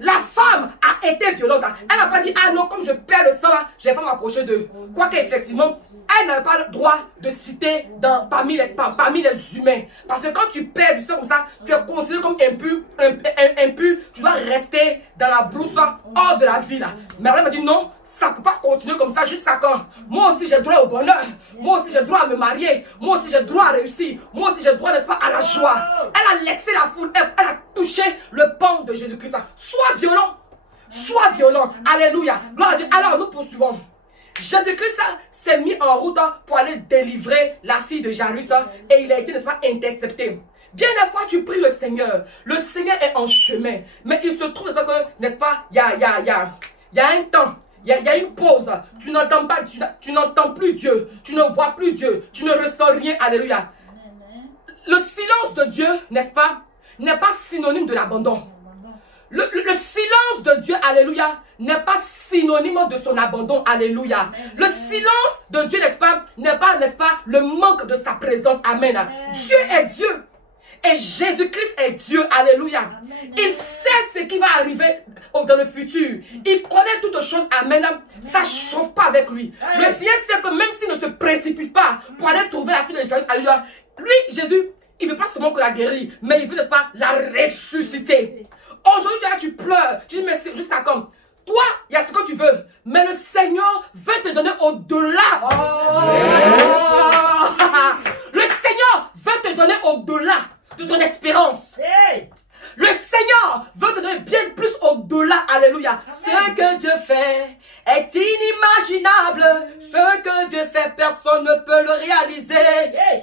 La femme a été violente. Elle n'a pas dit, ah non, comme je perds le sang, je ne vais pas m'approcher d'eux. Quoique, effectivement, elle n'avait pas le droit de citer parmi les humains. Parce que quand tu perds du sang comme ça, tu es considéré comme impur. Tu dois rester dans la brousse, hors de la ville. Mais elle m'a dit, non, ça ne peut pas continuer comme ça jusqu'à quand? Moi aussi, j'ai droit au bonheur. Moi aussi, j'ai droit à me marier. Moi aussi, j'ai droit à réussir. Moi aussi, j'ai droit, n'est-ce pas, à la joie. Elle a laissé la foule. Elle a touché le pan de Jésus-Christ. Sois violent. Sois violent. Alléluia. Gloire à Dieu. Alors, nous poursuivons. Jésus-Christ s'est mis en route pour aller délivrer la fille de Jairus et il a été, n'est-ce pas, intercepté. Bien des fois, tu pries le Seigneur est en chemin, mais il se trouve, n'est-ce pas, il y a un temps, il y a une pause, tu n'entends pas, tu n'entends plus Dieu, tu ne vois plus Dieu, tu ne ressens rien, alléluia. Le silence de Dieu, n'est-ce pas, n'est pas synonyme de l'abandon. Le silence de Dieu, alléluia, n'est pas synonyme de son abandon, alléluia. Le silence de Dieu, n'est-ce pas, n'est pas, le manque de sa présence, amen. Dieu est Dieu. Et Jésus-Christ est Dieu, alléluia. Il sait ce qui va arriver dans le futur. Il connaît toutes choses, amen. Ça ne chauffe pas avec lui. Le Seigneur sait que même s'il ne se précipite pas pour aller trouver la fille de Jésus, alléluia, lui, Jésus, il ne veut pas seulement que la guérir, mais il veut, n'est-ce pas, la ressusciter. Aujourd'hui, tu pleures. Tu dis, mais c'est juste ça comme. Toi, il y a ce que tu veux. Mais le Seigneur veut te donner au-delà. Le Seigneur veut te donner au-delà de ton espérance. Le Seigneur veut te donner bien plus au-delà. Alléluia. Ce que Dieu fait est inimaginable. Ce que Dieu fait, personne ne peut le réaliser.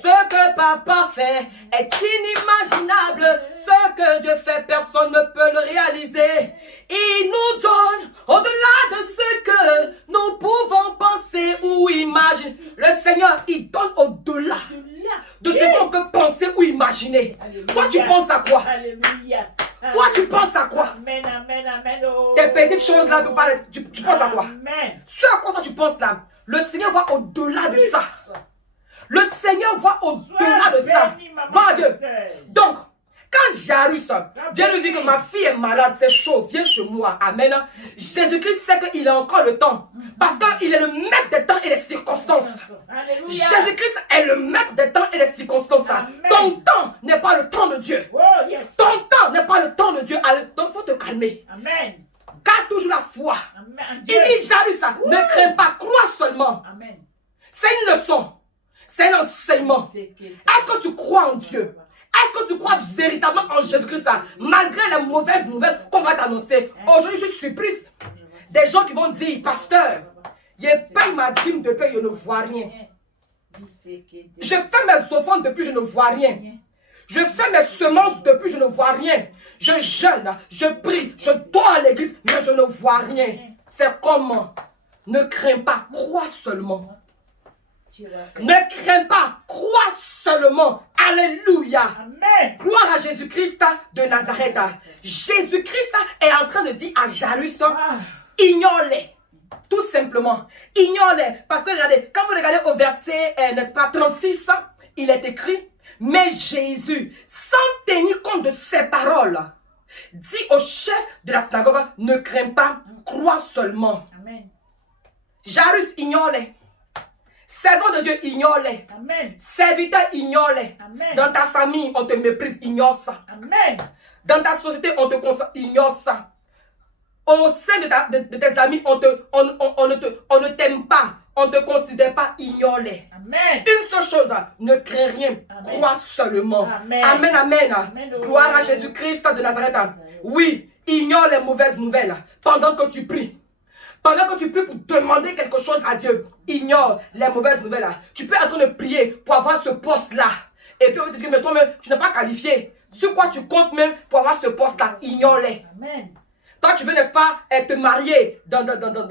Ce que Papa fait est inimaginable. Ce que Dieu fait, personne ne peut le réaliser. Il nous donne au-delà de ce que nous pouvons penser ou imaginer. Le Seigneur, il donne au-delà de ce qu'on peut penser ou imaginer. Alléluia. Toi, tu penses à quoi? Alléluia. Toi, tu penses à quoi? Amen, amen, amen. Oh. Tes petites choses là, tu penses à quoi? Amen. Ce à quoi toi tu penses là, le Seigneur va au-delà de ça. Le Seigneur va au-delà de ça. Gloire à Dieu. Donc, quand Jairus vient lui dire que ma fille est malade, c'est chaud, viens chez moi, amen. Jésus-Christ sait qu'il a encore le temps. Parce qu'il est le maître des temps et des circonstances. Jésus-Christ est le maître des temps et des circonstances. Ton temps n'est pas le temps de Dieu. Ton temps n'est pas le temps de Dieu. Donc il faut te calmer. Amen. Garde toujours la foi. Amen. Il dit Jairus, ne crains pas, crois seulement. Amen. C'est une leçon. C'est un enseignement. Est-ce que tu crois en Dieu? Est-ce que tu crois véritablement en Jésus-Christ, malgré les mauvaises nouvelles qu'on va t'annoncer? Aujourd'hui, je suis surprise. Des gens qui vont dire, pasteur, je paye ma dîme depuis, je ne vois rien. Je fais mes offrandes depuis, je ne vois rien. Je fais mes semences depuis, je ne vois rien. Je jeûne, je prie, je dors à l'église, mais je ne vois rien. c'est comment? Ne crains pas, crois seulement. Ne crains pas, crois seulement. Alléluia. Amen. Gloire à Jésus-Christ de Nazareth. Jésus-Christ est en train de dire à Jairus, ignore-les. Tout simplement, ignore-les. Parce que regardez, quand vous regardez au verset, n'est-ce pas, 36, il est écrit, mais Jésus, sans tenir compte de ses paroles, dit au chef de la synagogue, ne crains pas, crois seulement. Amen. Jairus, ignore-les. Servant de Dieu, ignore-les. Amen. Serviteur, ignore-les. Amen. Dans ta famille, on te méprise, ignore ça. Amen. Dans ta société, on te constate, ignore ça. Au sein de tes amis, on ne t'aime pas, on ne te considère pas, ignore-les. Amen. Une seule chose, ne crains rien, Amen. crois seulement. Amen. Amen, amen. Amen. Gloire à Jésus-Christ de Nazareth. Oui, ignore les mauvaises nouvelles pendant que tu pries. Pendant que tu pries pour demander quelque chose à Dieu, ignore les mauvaises nouvelles. Tu peux être en train de prier pour avoir ce poste-là. Et puis on te dit, mais toi-même, tu n'es pas qualifié. Sur quoi tu comptes même pour avoir ce poste-là, ignore-les. Amen. Toi, tu veux, n'est-ce pas, te marier dans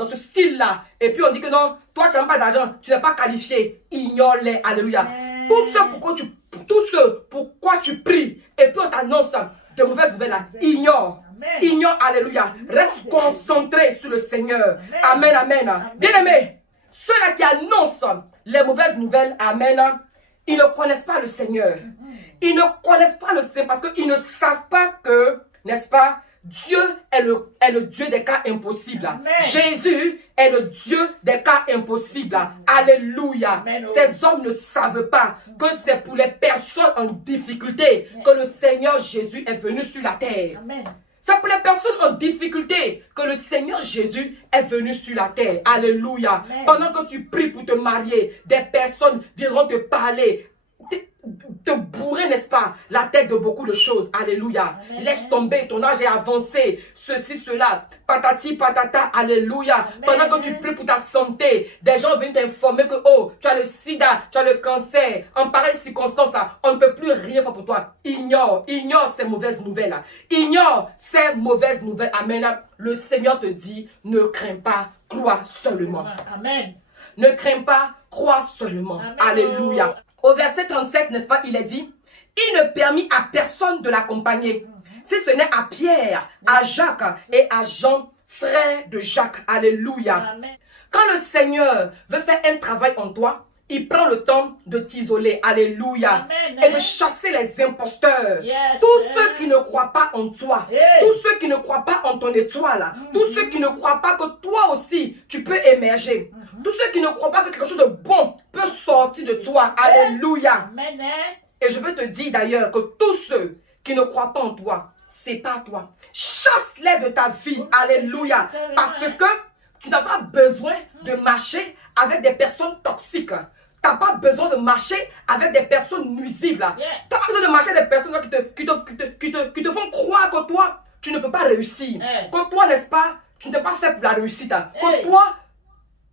ce style-là. Et puis on dit que non, toi, tu n'as pas d'argent, tu n'es pas qualifié. Ignore-les, alléluia. Amen. Tout ce pourquoi tu pries. Et puis on t'annonce de mauvaises nouvelles, ignore. Amen. Ignore, alléluia. Reste concentré sur le Seigneur. Amen, amen. Bien-aimé, ceux-là qui annoncent les mauvaises nouvelles, amen, ils ne connaissent pas le Seigneur. Ils ne connaissent pas le Seigneur parce qu'ils ne savent pas que, n'est-ce pas, Dieu est le Dieu des cas impossibles. Amen. Jésus est le Dieu des cas impossibles. Alléluia. Amen. Ces hommes ne savent pas que c'est pour les personnes en difficulté que le Seigneur Jésus est venu sur la terre. Amen. C'est pour les personnes en difficulté que le Seigneur Jésus est venu sur la terre. Alléluia. Amen. Pendant que tu pries pour te marier, des personnes viendront te parler, te bourrer, n'est-ce pas, la tête de beaucoup de choses. Alléluia. Amen. Laisse tomber, ton âge est avancé. Ceci, cela. Patati, patata. Alléluia. Amen. Pendant que tu pries pour ta santé, des gens viennent t'informer que, oh, tu as le sida, tu as le cancer. En pareille circonstance, on ne peut plus rien faire pour toi. Ignore ces mauvaises nouvelles. Ignore ces mauvaises nouvelles. Amen. Le Seigneur te dit, ne crains pas, crois seulement. Amen. Ne crains pas, crois seulement. Amen. Alléluia. Au verset 37, n'est-ce pas, il est dit, il ne permit à personne de l'accompagner, si ce n'est à Pierre, à Jacques et à Jean, frère de Jacques. Alléluia. Amen. Quand le Seigneur veut faire un travail en toi, il prend le temps de t'isoler. Alléluia. Amen. Et de chasser les imposteurs. Yes. Tous ceux qui ne croient pas en toi. Yes. Tous ceux qui ne croient pas en ton étoile. Tous ceux qui ne croient pas que toi aussi, tu peux émerger. Tous ceux qui ne croient pas que quelque chose de bon peut sortir de toi. Alléluia. Amen. Et je veux te dire d'ailleurs que tous ceux qui ne croient pas en toi, c'est pas toi. Chasse-les de ta vie. Alléluia. Parce que tu n'as pas besoin de marcher avec des personnes toxiques. Tu n'as pas besoin de marcher avec des personnes nuisibles. Tu n'as pas besoin de marcher avec des personnes qui te font croire que toi, tu ne peux pas réussir. Que toi, n'est-ce pas, tu n'es pas fait pour la réussite. Que toi,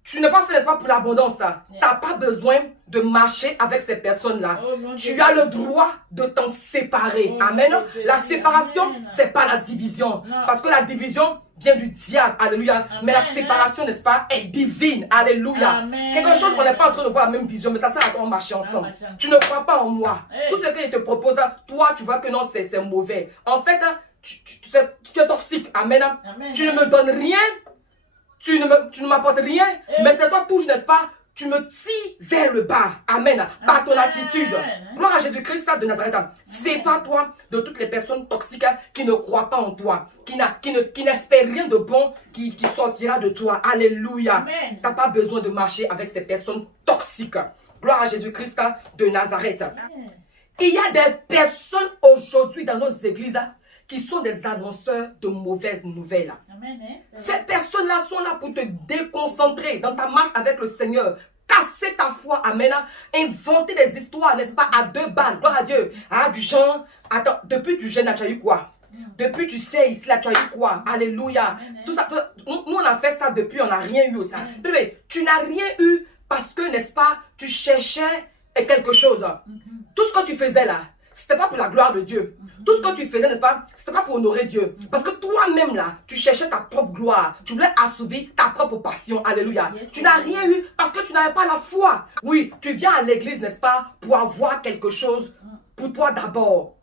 tu n'es pas fait, n'est-ce pas, pour l'abondance. Tu n'as pas besoin de marcher avec ces personnes-là. Tu as le droit de t'en séparer. Amen. La séparation, ce n'est pas la division. Parce que la division vient du diable. Alléluia. Mais la séparation, n'est-ce pas, est divine. Alléluia. Quelque chose, on n'est pas en train de voir la même vision, mais ça sert à quoi on marche ensemble. Tu ne crois pas en moi. Tout ce qu'il te propose, toi, tu vois que non, c'est mauvais. En fait, tu es toxique. Amen. Tu ne me donnes rien. Tu ne m'apportes rien, mais c'est toi toujours, n'est-ce pas? Tu me tires vers le bas. Amen. Par ton attitude. Gloire à Jésus-Christ de Nazareth. Sépare-toi de toutes les personnes toxiques qui ne croient pas en toi, qui n'espèrent rien de bon qui sortira de toi. Alléluia. Tu n'as pas besoin de marcher avec ces personnes toxiques. Gloire à Jésus-Christ de Nazareth. Il y a des personnes aujourd'hui dans nos églises qui sont des annonceurs de mauvaises nouvelles. Amen. Ces personnes-là sont là pour te déconcentrer dans ta marche avec le Seigneur. Casser ta foi, amen. Inventer des histoires, n'est-ce pas, à deux balles. Gloire à Dieu. Ah, du genre, attends, depuis tu jeûnes, tu as eu quoi? Depuis tu sais ici, là, tu as eu quoi? Alléluia. Tout ça, nous, on a fait ça depuis, on n'a rien eu aussi. Mais tu n'as rien eu parce que, n'est-ce pas, tu cherchais quelque chose. Tout ce que tu faisais là, c'était pas pour la gloire de Dieu. Tout ce que tu faisais, n'est-ce pas, c'était pas pour honorer Dieu. Parce que toi-même là, tu cherchais ta propre gloire. Tu voulais assouvir ta propre passion. Alléluia. Tu n'as rien eu parce que tu n'avais pas la foi. Oui, tu viens à l'église, n'est-ce pas, pour avoir quelque chose pour toi d'abord.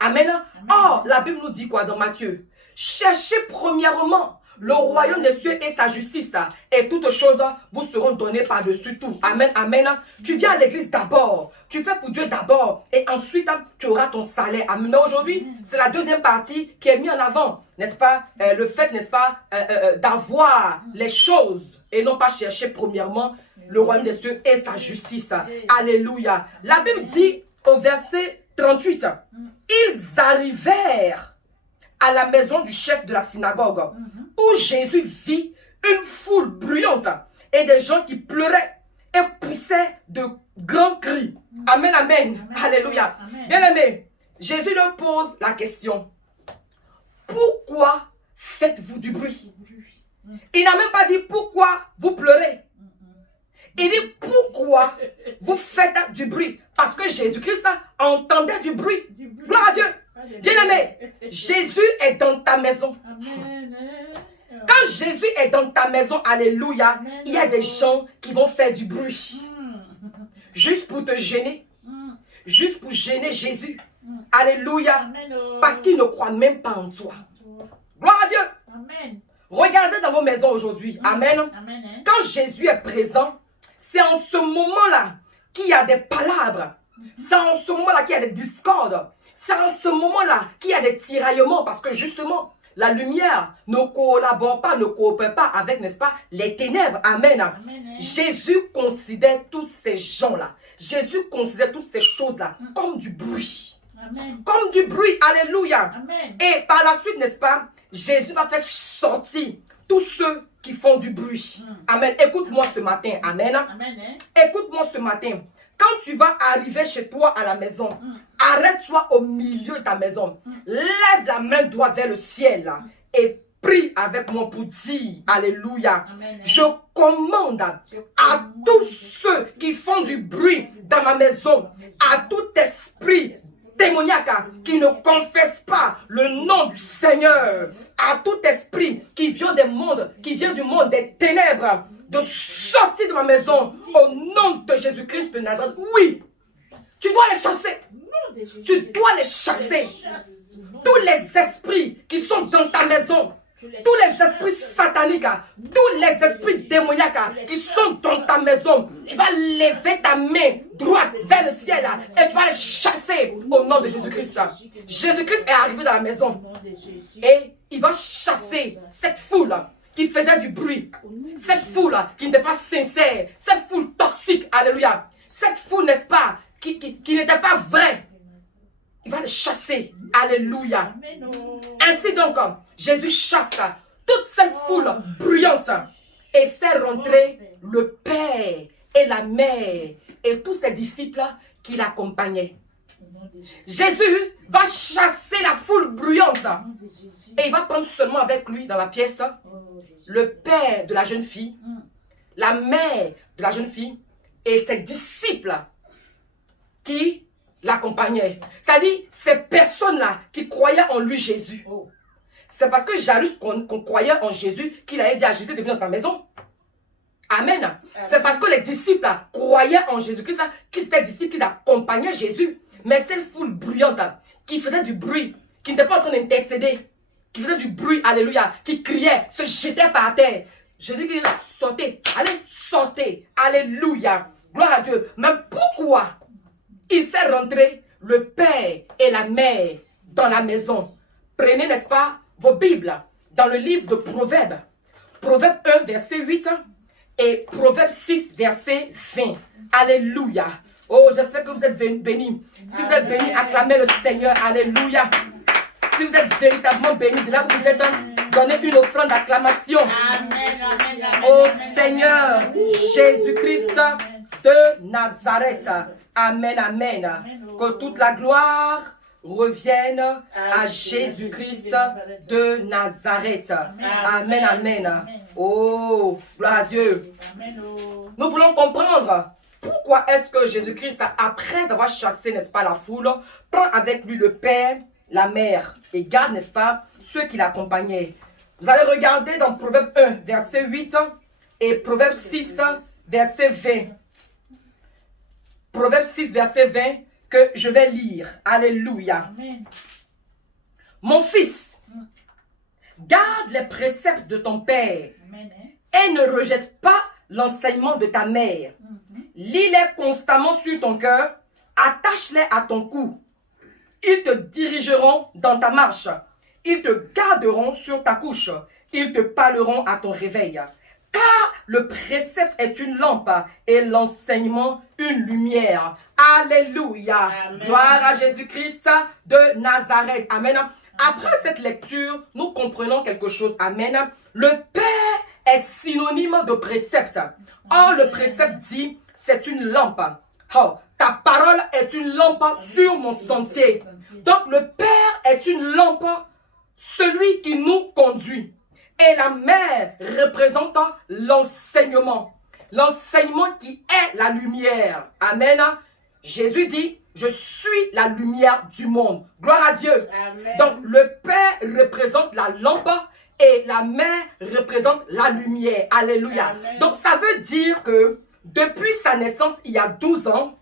Amen. Or, la Bible nous dit quoi dans Matthieu? Cherchez premièrement le royaume des cieux et sa justice, et toutes choses vous seront données par-dessus tout. Amen, amen. Tu viens à l'église d'abord, tu fais pour Dieu d'abord, et ensuite tu auras ton salaire. Amen. Mais aujourd'hui, c'est la deuxième partie qui est mise en avant, n'est-ce pas? Le fait, n'est-ce pas, d'avoir les choses et non pas chercher premièrement le royaume des cieux et sa justice. Alléluia. La Bible dit au verset 38, ils arrivèrent à la maison du chef de la synagogue, où Jésus vit une foule bruyante et des gens qui pleuraient et poussaient de grands cris. Amen, amen. Alléluia. Bien-aimé, Jésus leur pose la question. Pourquoi faites-vous du bruit? Il n'a même pas dit pourquoi vous pleurez. Il dit pourquoi vous faites du bruit. Parce que Jésus-Christ entendait du bruit. Gloire à Dieu. Bien-aimé, Jésus est dans ta maison. Quand Jésus est dans ta maison, alléluia, il y a des gens qui vont faire du bruit. Juste pour te gêner. Juste pour gêner Jésus. Alléluia. Parce qu'ils ne croient même pas en toi. Gloire à Dieu. Regardez dans vos maisons aujourd'hui. Amen. Quand Jésus est présent, c'est en ce moment-là qu'il y a des palabres. C'est en ce moment-là qu'il y a des discordes. C'est en ce moment-là qu'il y a des tiraillements. Parce que justement, la lumière ne collabore pas, ne coopère pas avec, n'est-ce pas, les ténèbres. Amen. Jésus considère tous ces gens-là. Jésus considère toutes ces choses-là comme du bruit. Comme du bruit. Alléluia. Et par la suite, n'est-ce pas, Jésus va faire sortir tous ceux qui font du bruit. Amen. Écoute-moi ce matin. Amen. Écoute-moi ce matin. Quand tu vas arriver chez toi à la maison, arrête-toi au milieu de ta maison. Lève la main droite vers le ciel et prie avec moi pour dire, alléluia, je commande à tous ceux qui font du bruit dans ma maison, à tout esprit démoniaque qui ne confesse pas le nom du Seigneur, à tout esprit qui vient du monde des ténèbres, de sortir de ma maison au nom de Jésus-Christ de Nazareth. Oui, tu dois les chasser. Tu dois les chasser. Tous les esprits qui sont dans ta maison, tous les esprits sataniques, tous les esprits démoniaques qui sont dans ta maison, tu vas lever ta main droite vers le ciel et tu vas les chasser au nom de Jésus-Christ. Jésus-Christ est arrivé dans la maison et il va chasser cette foule qui faisait du bruit, cette foule qui n'était pas sincère, cette foule toxique, alléluia, cette foule, n'est-ce pas, qui n'était pas vraie. Il va les chasser, alléluia. Ainsi donc, Jésus chasse toute cette foule bruyante et fait rentrer le Père et la Mère et tous ses disciples qui l'accompagnaient. Jésus va chasser la foule bruyante et il va prendre seulement avec lui dans la pièce le père de la jeune fille, la mère de la jeune fille et ses disciples qui l'accompagnaient. C'est-à-dire ces personnes-là qui croyaient en lui, Jésus. C'est parce que Jairus qu'on croyait en Jésus qu'il allait dire à Jésus de venir dans sa maison. Amen. C'est parce que les disciples croyaient en Jésus-Christ, qu'ils étaient disciples, qu'ils accompagnaient Jésus. Mais cette foule bruyante qui faisait du bruit, qui n'était pas en train d'intercéder, qui faisait du bruit, alléluia, qui criait, se jetait par terre. Jésus dit, sortez, allez, sortez, alléluia, gloire à Dieu. Mais pourquoi il fait rentrer le père et la mère dans la maison? Prenez, n'est-ce pas, vos Bibles dans le livre de Proverbes. Proverbe 1, verset 8 et Proverbe 6, verset 20. Alléluia. Oh, j'espère que vous êtes bénis. Si vous êtes bénis, acclamez le Seigneur. Alléluia. Si vous êtes véritablement bénis, de là où vous êtes, donnez une offrande d'acclamation. Oh Seigneur, Jésus-Christ de Nazareth. Amen, amen. Que toute la gloire revienne à Jésus-Christ de Nazareth. Amen, amen. Oh, gloire à Dieu. Nous voulons comprendre pourquoi pourquoi est-ce que Jésus-Christ, après avoir chassé, n'est-ce pas, la foule, prend avec lui le père, la mère et garde, n'est-ce pas, ceux qui l'accompagnaient. Vous allez regarder dans Proverbe 1, verset 8 et Proverbe 6, verset 20. Proverbe 6, verset 20 que je vais lire. Alléluia. Amen. Mon fils, garde les préceptes de ton père Amen. et ne rejette pas l'enseignement de ta mère. Lis-les constamment sur ton cœur, attache-les à ton cou. Ils te dirigeront dans ta marche. Ils te garderont sur ta couche. Ils te parleront à ton réveil. Car le précepte est une lampe et l'enseignement une lumière. Alléluia. Amen. Gloire à Jésus-Christ de Nazareth. Amen. Après cette lecture, nous comprenons quelque chose. Amen. Le Père est synonyme de précepte. Or, le précepte dit, c'est une lampe. Oh, ta parole est une lampe sur mon sentier. Donc, le Père est une lampe, celui qui nous conduit. Et la mère représente l'enseignement. L'enseignement qui est la lumière. Amen. Jésus dit, je suis la lumière du monde. Gloire à Dieu. Amen. Donc, le Père représente la lampe et la mère représente la lumière. Alléluia. Amen. Donc, ça veut dire que depuis sa naissance, il y a 12 ans,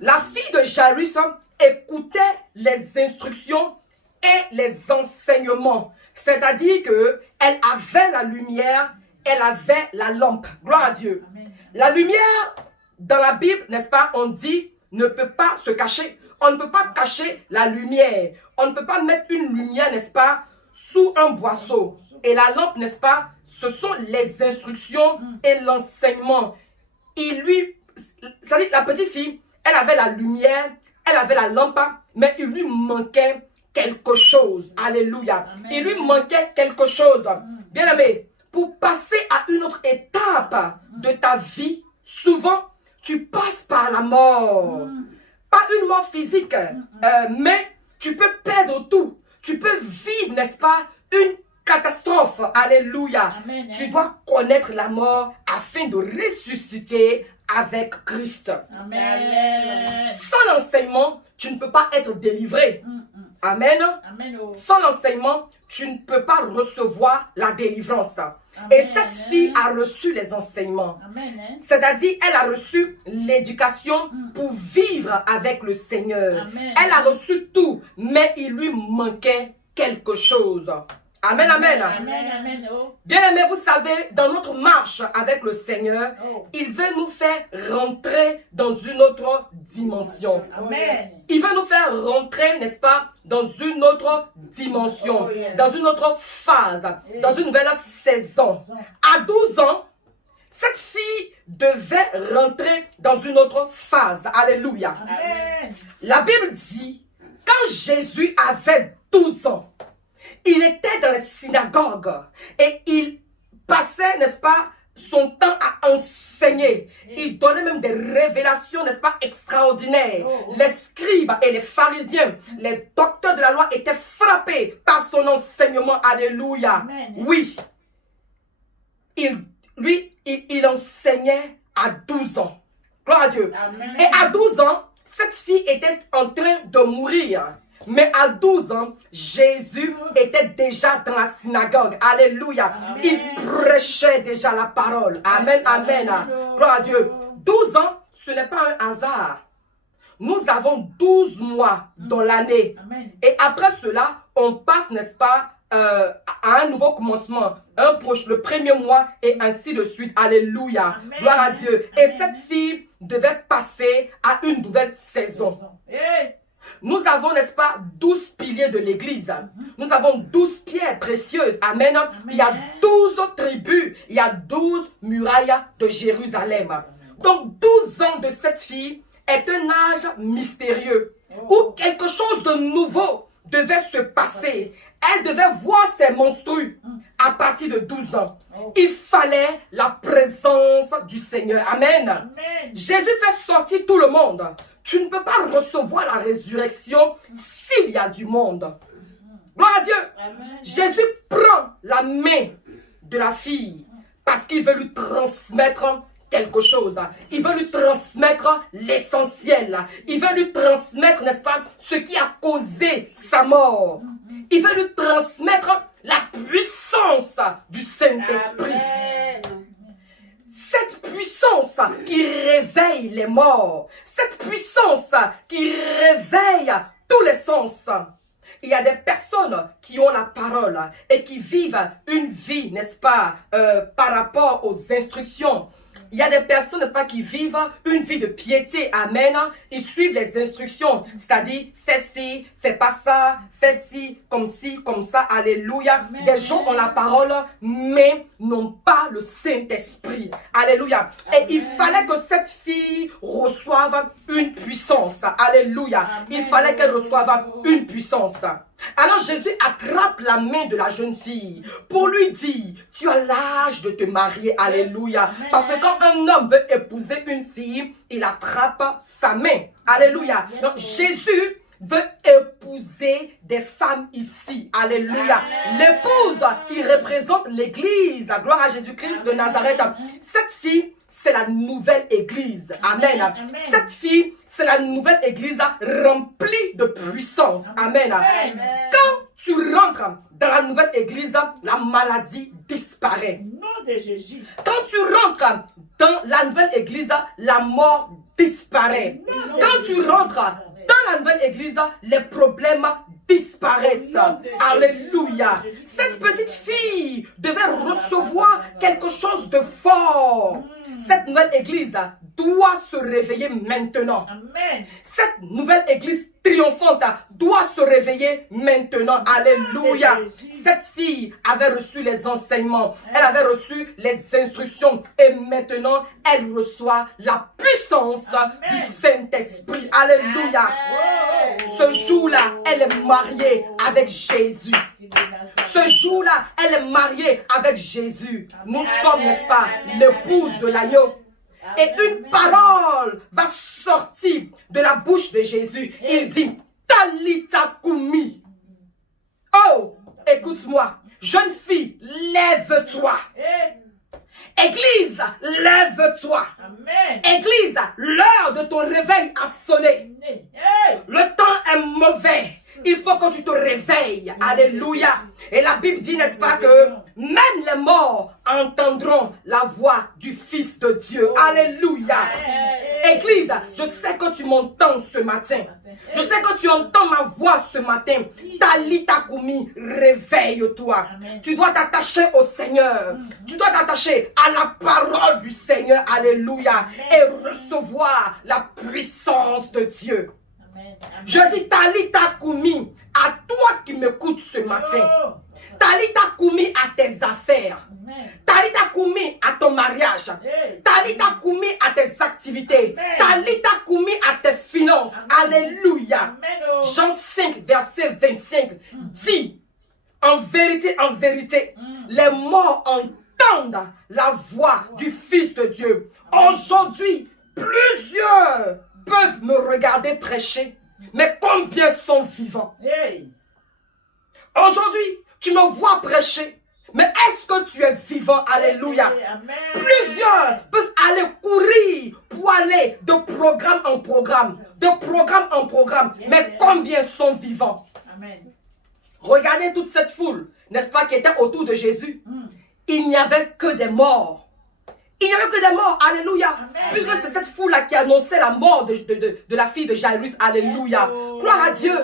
la fille de Jairus écoutait les instructions et les enseignements. C'est-à-dire qu'elle avait la lumière, elle avait la lampe. Gloire à Dieu. Amen. La lumière, dans la Bible, n'est-ce pas, on dit, ne peut pas se cacher. On ne peut pas cacher la lumière. On ne peut pas mettre une lumière, n'est-ce pas, sous un boisseau. Et la lampe, n'est-ce pas, ce sont les instructions et l'enseignement. C'est-à-dire la petite fille, elle avait la lumière, elle avait la lampe, mais il lui manquait quelque chose. Alléluia. Amen. Il lui manquait quelque chose. Bien aimé, pour passer à une autre étape de ta vie, souvent, tu passes par la mort. Pas une mort physique, mais tu peux perdre tout. Tu peux vivre, n'est-ce pas, une catastrophe. Alléluia. Amen. Tu dois connaître la mort afin de ressusciter avec Christ. Amen. Sans l'enseignement, tu ne peux pas être délivré. Amen. Amen. Oh. Sans l'enseignement, tu ne peux pas recevoir la délivrance. Amen. Et cette fille a reçu les enseignements. Amen. C'est-à-dire, elle a reçu l'éducation pour vivre avec le Seigneur. Amen. Elle a reçu tout, mais il lui manquait quelque chose. Amen, amen. Amen. Amen. Oh. Bien aimé, vous savez, dans notre marche avec le Seigneur, Oh. il veut nous faire rentrer dans une autre dimension. Amen. Il veut nous faire rentrer, n'est-ce pas, dans une autre dimension, Oh, yes. dans une autre phase, dans une nouvelle saison. À 12 ans, cette fille devait rentrer dans une autre phase. Alléluia. Amen. La Bible dit, quand Jésus avait 12 ans, il était dans la synagogue et il passait, n'est-ce pas, son temps à enseigner. Il donnait même des révélations, n'est-ce pas, extraordinaires. Oh. Les scribes et les pharisiens, les docteurs de la loi étaient frappés par son enseignement. Alléluia. Amen. Oui. Il enseignait à 12 ans. Gloire à Dieu. Amen. Et à 12 ans, cette fille était en train de mourir. Mais à 12 ans, Jésus était déjà dans la synagogue. Alléluia. Amen. Il prêchait déjà la parole. Amen, amen. Amen. Gloire à Dieu. 12 ans, ce n'est pas un hasard. Nous avons 12 mois dans l'année. Amen. Et après cela, on passe, n'est-ce pas, à un nouveau commencement. Le premier mois et ainsi de suite. Alléluia. Amen. Gloire à Dieu. Et Amen. cette fille devait passer à une nouvelle saison. Hey. Nous avons, n'est-ce pas, 12 piliers de l'église. Nous avons 12 pierres précieuses. Amen. Il y a 12 tribus. Il y a 12 murailles de Jérusalem. Donc 12 ans de cette fille est un âge mystérieux où quelque chose de nouveau devait se passer. Elle devait voir ses menstrues à partir de 12 ans. Il fallait la présence du Seigneur. Amen. Amen. Jésus fait sortir tout le monde. Tu ne peux pas recevoir la résurrection s'il y a du monde. Gloire à Dieu. Amen. Jésus prend la main de la fille parce qu'il veut lui transmettre quelque chose. Il veut lui transmettre l'essentiel. Il veut lui transmettre, n'est-ce pas, ce qui a causé sa mort. Il veut lui transmettre la puissance du Saint-Esprit. Amen. Cette puissance qui réveille les morts. Cette puissance qui réveille tous les sens. Il y a des personnes qui ont la parole et qui vivent une vie, n'est-ce pas, par rapport aux instructions. Il y a des personnes, n'est-ce pas, qui vivent une vie de piété. Amen. Ils suivent les instructions. C'est-à-dire, fais ci, fais pas ça, fais ci, comme ça. Alléluia. Amen. Des gens ont la parole, mais n'ont pas le Saint-Esprit. Alléluia. Et il fallait que cette fille reçoive une puissance. Alléluia. Amen. Il fallait qu'elle reçoive une puissance. Alors Jésus attrape la main de la jeune fille pour lui dire, tu as l'âge de te marier, alléluia. Amen. Parce que quand un homme veut épouser une fille, il attrape sa main, alléluia. Donc Jésus veut épouser des femmes ici, alléluia. Amen. L'épouse qui représente l'église, gloire à Jésus-Christ de Nazareth. Cette fille, c'est la nouvelle église, amen. Amen. Cette fille, c'est la nouvelle église remplie de puissance. Amen. Amen. Quand tu rentres dans la nouvelle église, la maladie disparaît. Au nom de Jésus. Quand tu rentres dans la nouvelle église, la mort disparaît. Quand tu rentres dans la nouvelle église, les problèmes disparaissent. Alléluia. Cette petite fille devait recevoir quelque chose de fort. Cette nouvelle église doit se réveiller maintenant. Amen. Cette nouvelle église triomphante doit se réveiller maintenant. Alléluia. Cette fille avait reçu les enseignements. Elle avait reçu les instructions. Et maintenant, elle reçoit la puissance du Saint-Esprit. Alléluia. Ce jour-là, elle est mariée avec Jésus. Ce jour-là, elle est mariée avec Jésus. Nous sommes, n'est-ce pas, l'épouse de l'agneau. Et une parole va sortir de la bouche de Jésus. Il dit, Talita Kumi. Oh, écoute-moi. Jeune fille, lève-toi. Église, lève-toi. Amen. Église, l'heure de ton réveil a sonné. Le temps est mauvais. Il faut que tu te réveilles. Alléluia. Et la Bible dit, n'est-ce pas, que même les morts entendront la voix du Fils de Dieu. Alléluia. Église, je sais que tu m'entends ce matin. Je sais que tu entends ma voix ce matin. Talita Kumi, réveille-toi. Tu dois t'attacher au Seigneur. Tu dois t'attacher à la parole du Seigneur. Alléluia. Et recevoir la puissance de Dieu. Je dis Talita Kumi à toi qui m'écoutes ce matin. Talita Kumi à tes affaires. Talita Kumi à ton mariage. Talita Kumi à tes activités. Talita Kumi à tes finances. Alléluia. Jean 5, verset 25 dit, en vérité, les morts entendent la voix du Fils de Dieu. Aujourd'hui, plusieurs peuvent me regarder prêcher, mais combien sont vivants? Aujourd'hui, tu me vois prêcher, mais est-ce que tu es vivant? Alléluia. Plusieurs peuvent aller courir pour aller de programme en programme, mais combien sont vivants? Regardez toute cette foule, n'est-ce pas, qui était autour de Jésus. Il n'y avait que des morts. Il n'y avait que des morts, alléluia. Amen. Puisque c'est cette foule-là qui annonçait la mort de la fille de Jairus, alléluia. Gloire à Dieu.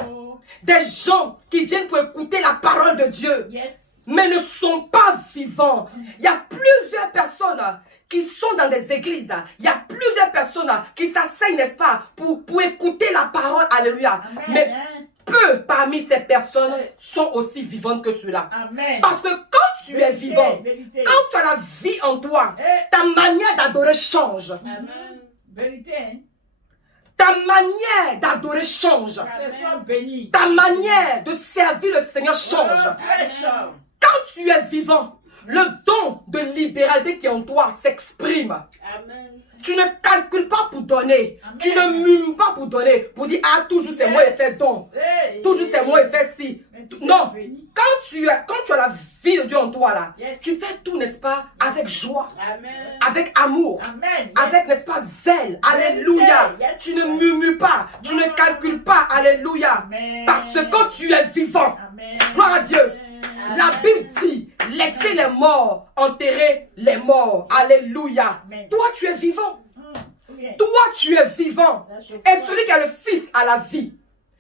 Des gens qui viennent pour écouter la parole de Dieu, mais ne sont pas vivants. Il y a plusieurs personnes qui sont dans des églises. Il y a plusieurs personnes qui s'asseyent, n'est-ce pas, pour écouter la parole, alléluia. Mais peu parmi ces personnes sont aussi vivantes que ceux-là. Parce que quand tu es vivant, quand tu as la vie en toi, ta manière d'adorer change. Ta manière d'adorer change. Ta manière de servir le Seigneur change. Quand tu es vivant, le don de libéralité qui est en toi s'exprime. Tu ne calcules pas pour donner. Tu ne mumes pas pour donner. Pour dire, ah, toujours c'est moi et fait don. Toujours c'est moi et fait ci. tu Non. es béni. Quand tu as la vie de Dieu en toi, là, Yes. tu fais tout, n'est-ce pas, avec joie, Amen. avec amour, Amen. Yes. avec, n'est-ce pas, zèle. Alléluia. Yes. Tu ne murmures pas, tu ne calcules pas. Alléluia. Amen. Parce que quand tu es vivant, Amen. gloire à Dieu. Amen. La Bible dit, laissez les morts enterrer les morts. Alléluia. Amen. Toi, tu es vivant. Bien. Toi, tu es vivant. Et celui qui a le Fils a la vie.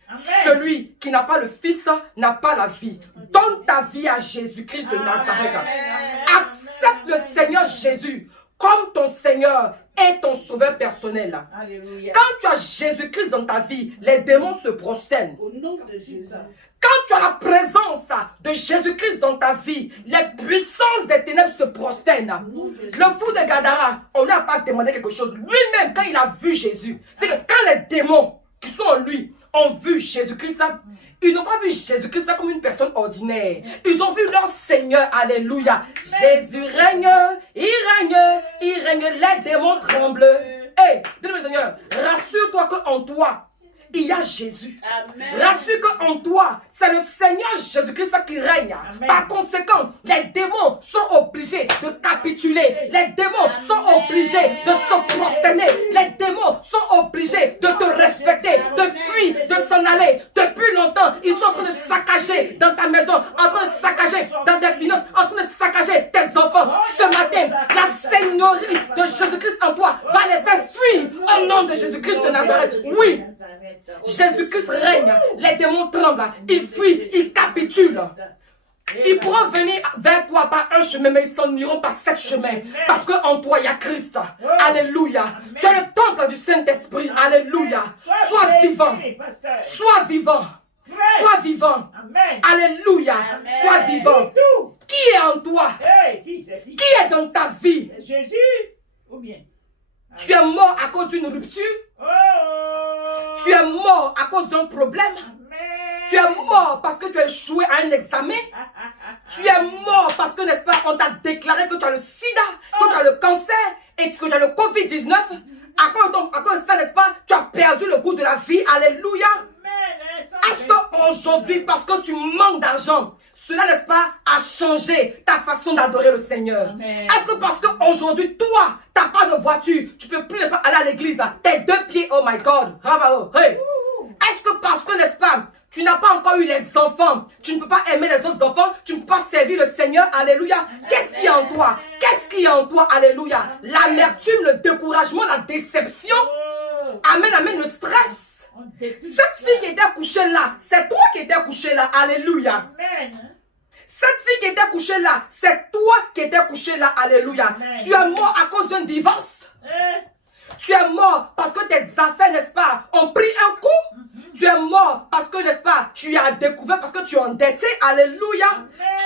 Amen. Celui qui n'a pas le Fils n'a pas la vie. Donne ta vie à Jésus-Christ de Nazareth. Amen. Accepte le Seigneur Jésus comme ton Seigneur et ton Sauveur personnel. Alléluia. Quand tu as Jésus-Christ dans ta vie, les démons se prosternent. Au nom de Jésus. Quand tu as la présence de Jésus-Christ dans ta vie, les puissances des ténèbres se prosternent. Le fou de Gadara, on ne lui a pas demandé quelque chose. Lui-même, quand il a vu Jésus, c'est que quand les démons qui sont en lui ont vu Jésus-Christ, ils n'ont pas vu Jésus-Christ comme une personne ordinaire. Ils ont vu leur Seigneur. Alléluia. Jésus règne, il règne, il règne. Les démons tremblent. Hé, bien-aimé Seigneur, rassure-toi qu'en toi, il y a Jésus. Amen. Rassure qu'en toi, c'est le Seigneur Jésus-Christ qui règne. Amen. Par conséquent, les démons sont obligés de capituler. Les démons sont obligés de se prosterner. Les démons sont obligés de te respecter, de fuir, de s'en aller. Depuis longtemps, ils sont en train de saccager dans ta maison, en train de saccager dans tes finances, en train de saccager tes enfants. Ce matin, la Seigneurie de Jésus-Christ en toi va les faire fuir au nom de Jésus-Christ de Nazareth. Oui. Jésus-Christ règne, les démons tremblent, ils fuient, ils capitulent. Ils pourront venir vers toi par un chemin, mais ils s'en iront par sept chemins. Parce qu'en toi, il y a Christ. Alléluia. Tu es le temple du Saint-Esprit. Alléluia. Sois vivant. Sois vivant. Sois vivant. Amen. Alléluia. Sois vivant. Qui est en toi? Hey, qui c'est qui? Qui est dans ta vie? Jésus ou bien? Tu es mort à cause d'une rupture? Oh! Tu es mort à cause d'un problème? Amen. Tu es mort parce que tu as échoué à un examen? Tu es mort parce que, n'est-ce pas, on t'a déclaré que tu as le sida, que tu as le cancer et que tu as le Covid-19. À cause de ça, n'est-ce pas, tu as perdu le goût de la vie. Alléluia. Est-ce qu'aujourd'hui, parce que tu manques d'argent, cela, n'est-ce pas, a changé ta façon d'adorer le Seigneur? Est-ce que parce qu'aujourd'hui, toi, tu n'as pas de voiture, tu ne peux plus, n'est-ce pas, aller à l'église, tes deux pieds, oh my God. Hey. Est-ce que parce que, n'est-ce pas, tu n'as pas encore eu les enfants, tu ne peux pas aimer les autres enfants, tu ne peux pas servir le Seigneur, alléluia. Qu'est-ce qu'il y a en toi? Qu'est-ce qu'il y a en toi, alléluia? L'amertume, le découragement, la déception, amen, amen, le stress. Cette fille qui était couchée là, c'est toi qui étais couché là, alléluia. Amen. Cette fille qui était couchée là, c'est toi qui étais couché là, alléluia. Tu es mort à cause d'un divorce. Tu es mort parce que tes affaires, n'est-ce pas, ont pris un coup. Tu es mort parce que, n'est-ce pas, tu as découvert parce que tu es endetté. Alléluia.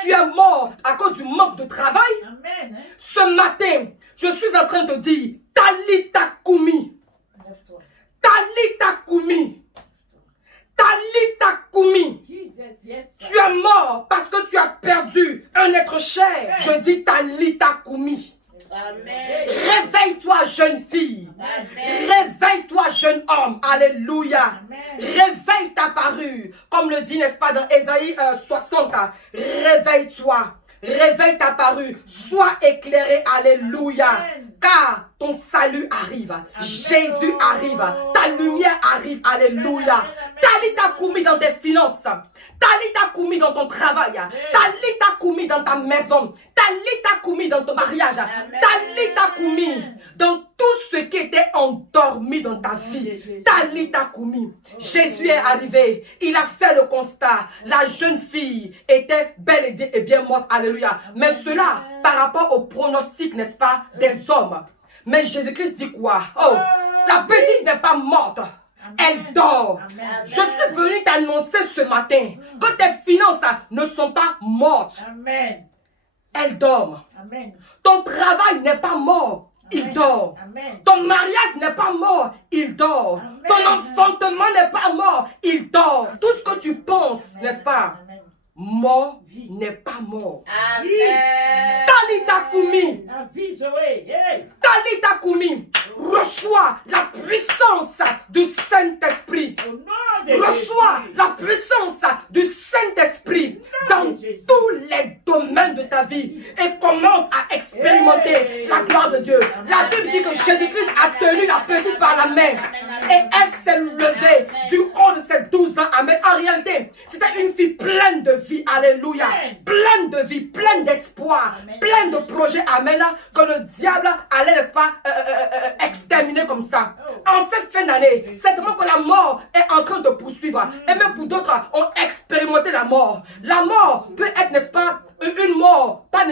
Tu es mort à cause du manque de travail. Amen. Ce matin, je suis en train de dire, Talita Kumi. Talita Kumi. Talita Kumi. Jesus, yes. Tu es mort parce que tu as perdu un être cher. Je dis Talita Kumi. Amen. Réveille-toi, jeune fille. Amen. Réveille-toi, jeune homme. Alléluia. Amen. Réveille ta parure. Comme le dit, n'est-ce pas, dans Ésaïe 60. Réveille-toi. Réveille ta parure. Sois éclairé. Alléluia. Amen. Car ton salut arrive. Jésus arrive. Ta lumière arrive. Alléluia. Talita Kumi dans tes finances. Talita Kumi dans ton travail. Talita Kumi dans ta maison. Talita Kumi dans ton mariage. Talita Kumi dans tout ce qui était endormi dans ta vie. Talita Kumi. Jésus est arrivé. Il a fait le constat. La jeune fille était belle et bien morte. Alléluia. Mais cela par rapport au pronostic, n'est-ce pas, des hommes. Mais Jésus-Christ dit quoi? Oh, la petite n'est pas morte. Elle dort. Amen. Je suis venu t'annoncer ce matin que tes finances ne sont pas mortes. Amen. Elles dorment. Amen. Ton travail n'est pas mort. Il dort. Amen. Ton mariage n'est pas mort. Il dort. Amen. Ton enfantement n'est pas mort. Il dort. Tout ce que tu penses, n'est-ce pas? Amen. Mort n'est pas mort. Amen. Talita Kumi. La vie, Zoé. Hey. Talita Kumi. Reçois la puissance du Saint-Esprit. Au nom de Reçois Jésus. la puissance du Saint-Esprit. Amen. Et elle s'est levée du haut de ses 12 ans. Amen. En réalité, c'était une fille pleine de vie. Alléluia. Pleine de vie, pleine d'espoir, pleine de projets. Amen. Que le diable allait, n'est-ce pas, exterminer comme ça. En cette fin d'année, certainement que la mort est en train de poursuivre. Et même pour d'autres, ont expérimenté la mort. La mort peut être, n'est-ce pas, une mort, pas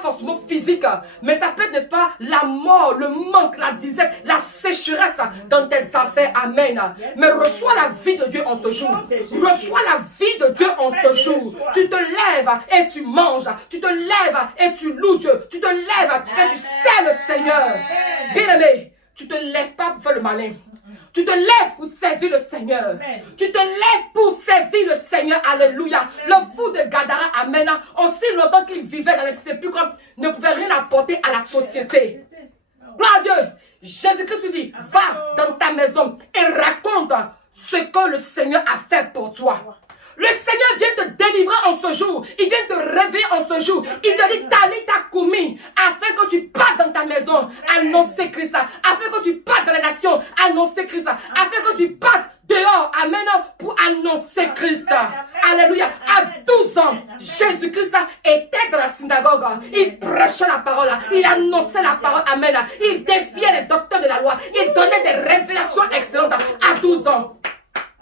forcément physique, mais ça peut être, n'est-ce pas, la mort, le manque, la disette, la sécheresse dans tes affaires. Amen. Mais reçois la vie de Dieu en ce jour. Reçois la vie de Dieu en ce jour. Tu te lèves et tu manges. Tu te lèves et tu loues Dieu. Tu te lèves et tu sais le Seigneur. Bien-aimé, tu te lèves pas pour faire le malin. Tu te lèves pour servir le Seigneur. Tu te lèves pour servir le Seigneur. Alléluia. Le fou de Gadara, amen, aussi longtemps qu'il vivait dans les sépulcres, ne pouvait rien apporter à la société. Gloire à Dieu. Jésus-Christ lui dit, va dans ta maison et raconte ce que le Seigneur a fait pour toi. Le Seigneur vient te délivrer en ce jour. Il vient te réveiller en ce jour. Il te dit, Talita Koumi, afin que tu partes dans ta maison, annoncer Christ. Afin que tu partes dans les nations, annoncer Christ. Afin que tu partes dehors, amen, pour annoncer Christ. Alléluia. À 12 ans, Jésus-Christ était dans la synagogue. Il prêchait la parole. Il annonçait la parole. Amen. Il défiait les docteurs de la loi. Il donnait des révélations excellentes à 12 ans.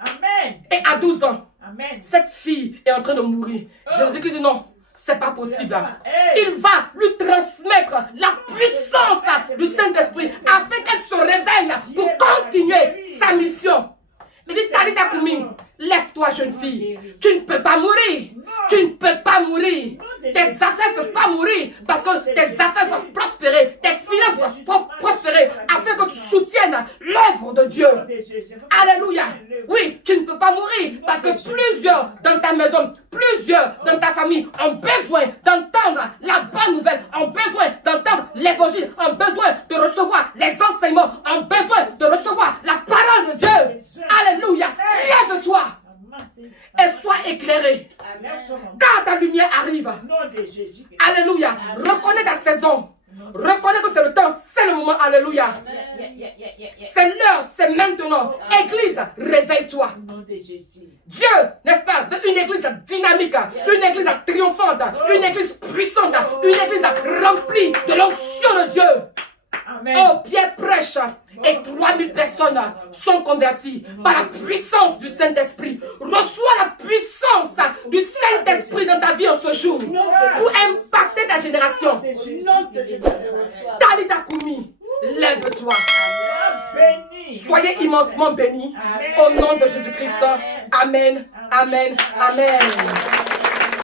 Amen. Et à 12 ans, Amen. cette fille est en train de mourir. Jésus-Christ dit non, c'est pas possible. Il va lui transmettre la puissance du Saint-Esprit afin qu'elle se réveille pour continuer sa mission. Il dit, Talita Koumi, lève-toi, jeune fille. Tu ne peux pas mourir. Tu ne peux pas mourir. Tes affaires ne peuvent pas mourir parce que tes affaires doivent prospérer. Tes finances doivent prospérer afin que tu soutiennes l'œuvre de Dieu. Alléluia. Oui, tu ne peux pas mourir parce que plusieurs dans ta maison, plusieurs dans ta famille ont besoin d'entendre la bonne nouvelle, ont besoin d'entendre l'évangile, ont besoin de recevoir les enseignements, ont besoin de recevoir la parole de Dieu. Alléluia. Lève-toi et sois éclairé. Quand ta lumière arrive, alléluia, reconnais ta saison. Reconnais que c'est le temps, c'est le moment. Alléluia. C'est l'heure, c'est maintenant. Église, réveille-toi. Dieu, n'est-ce pas, veut une église dynamique, une église triomphante, une église puissante, une église remplie de l'onction de Dieu. Oh, Pierre prêche et 3000 personnes sont converties par la puissance du Saint-Esprit. Reçois la puissance du Saint-Esprit dans ta vie en ce jour pour impacter ta génération. Talita Koumi, lève-toi. Soyez immensement bénis au nom de Jésus-Christ. Amen, amen, amen.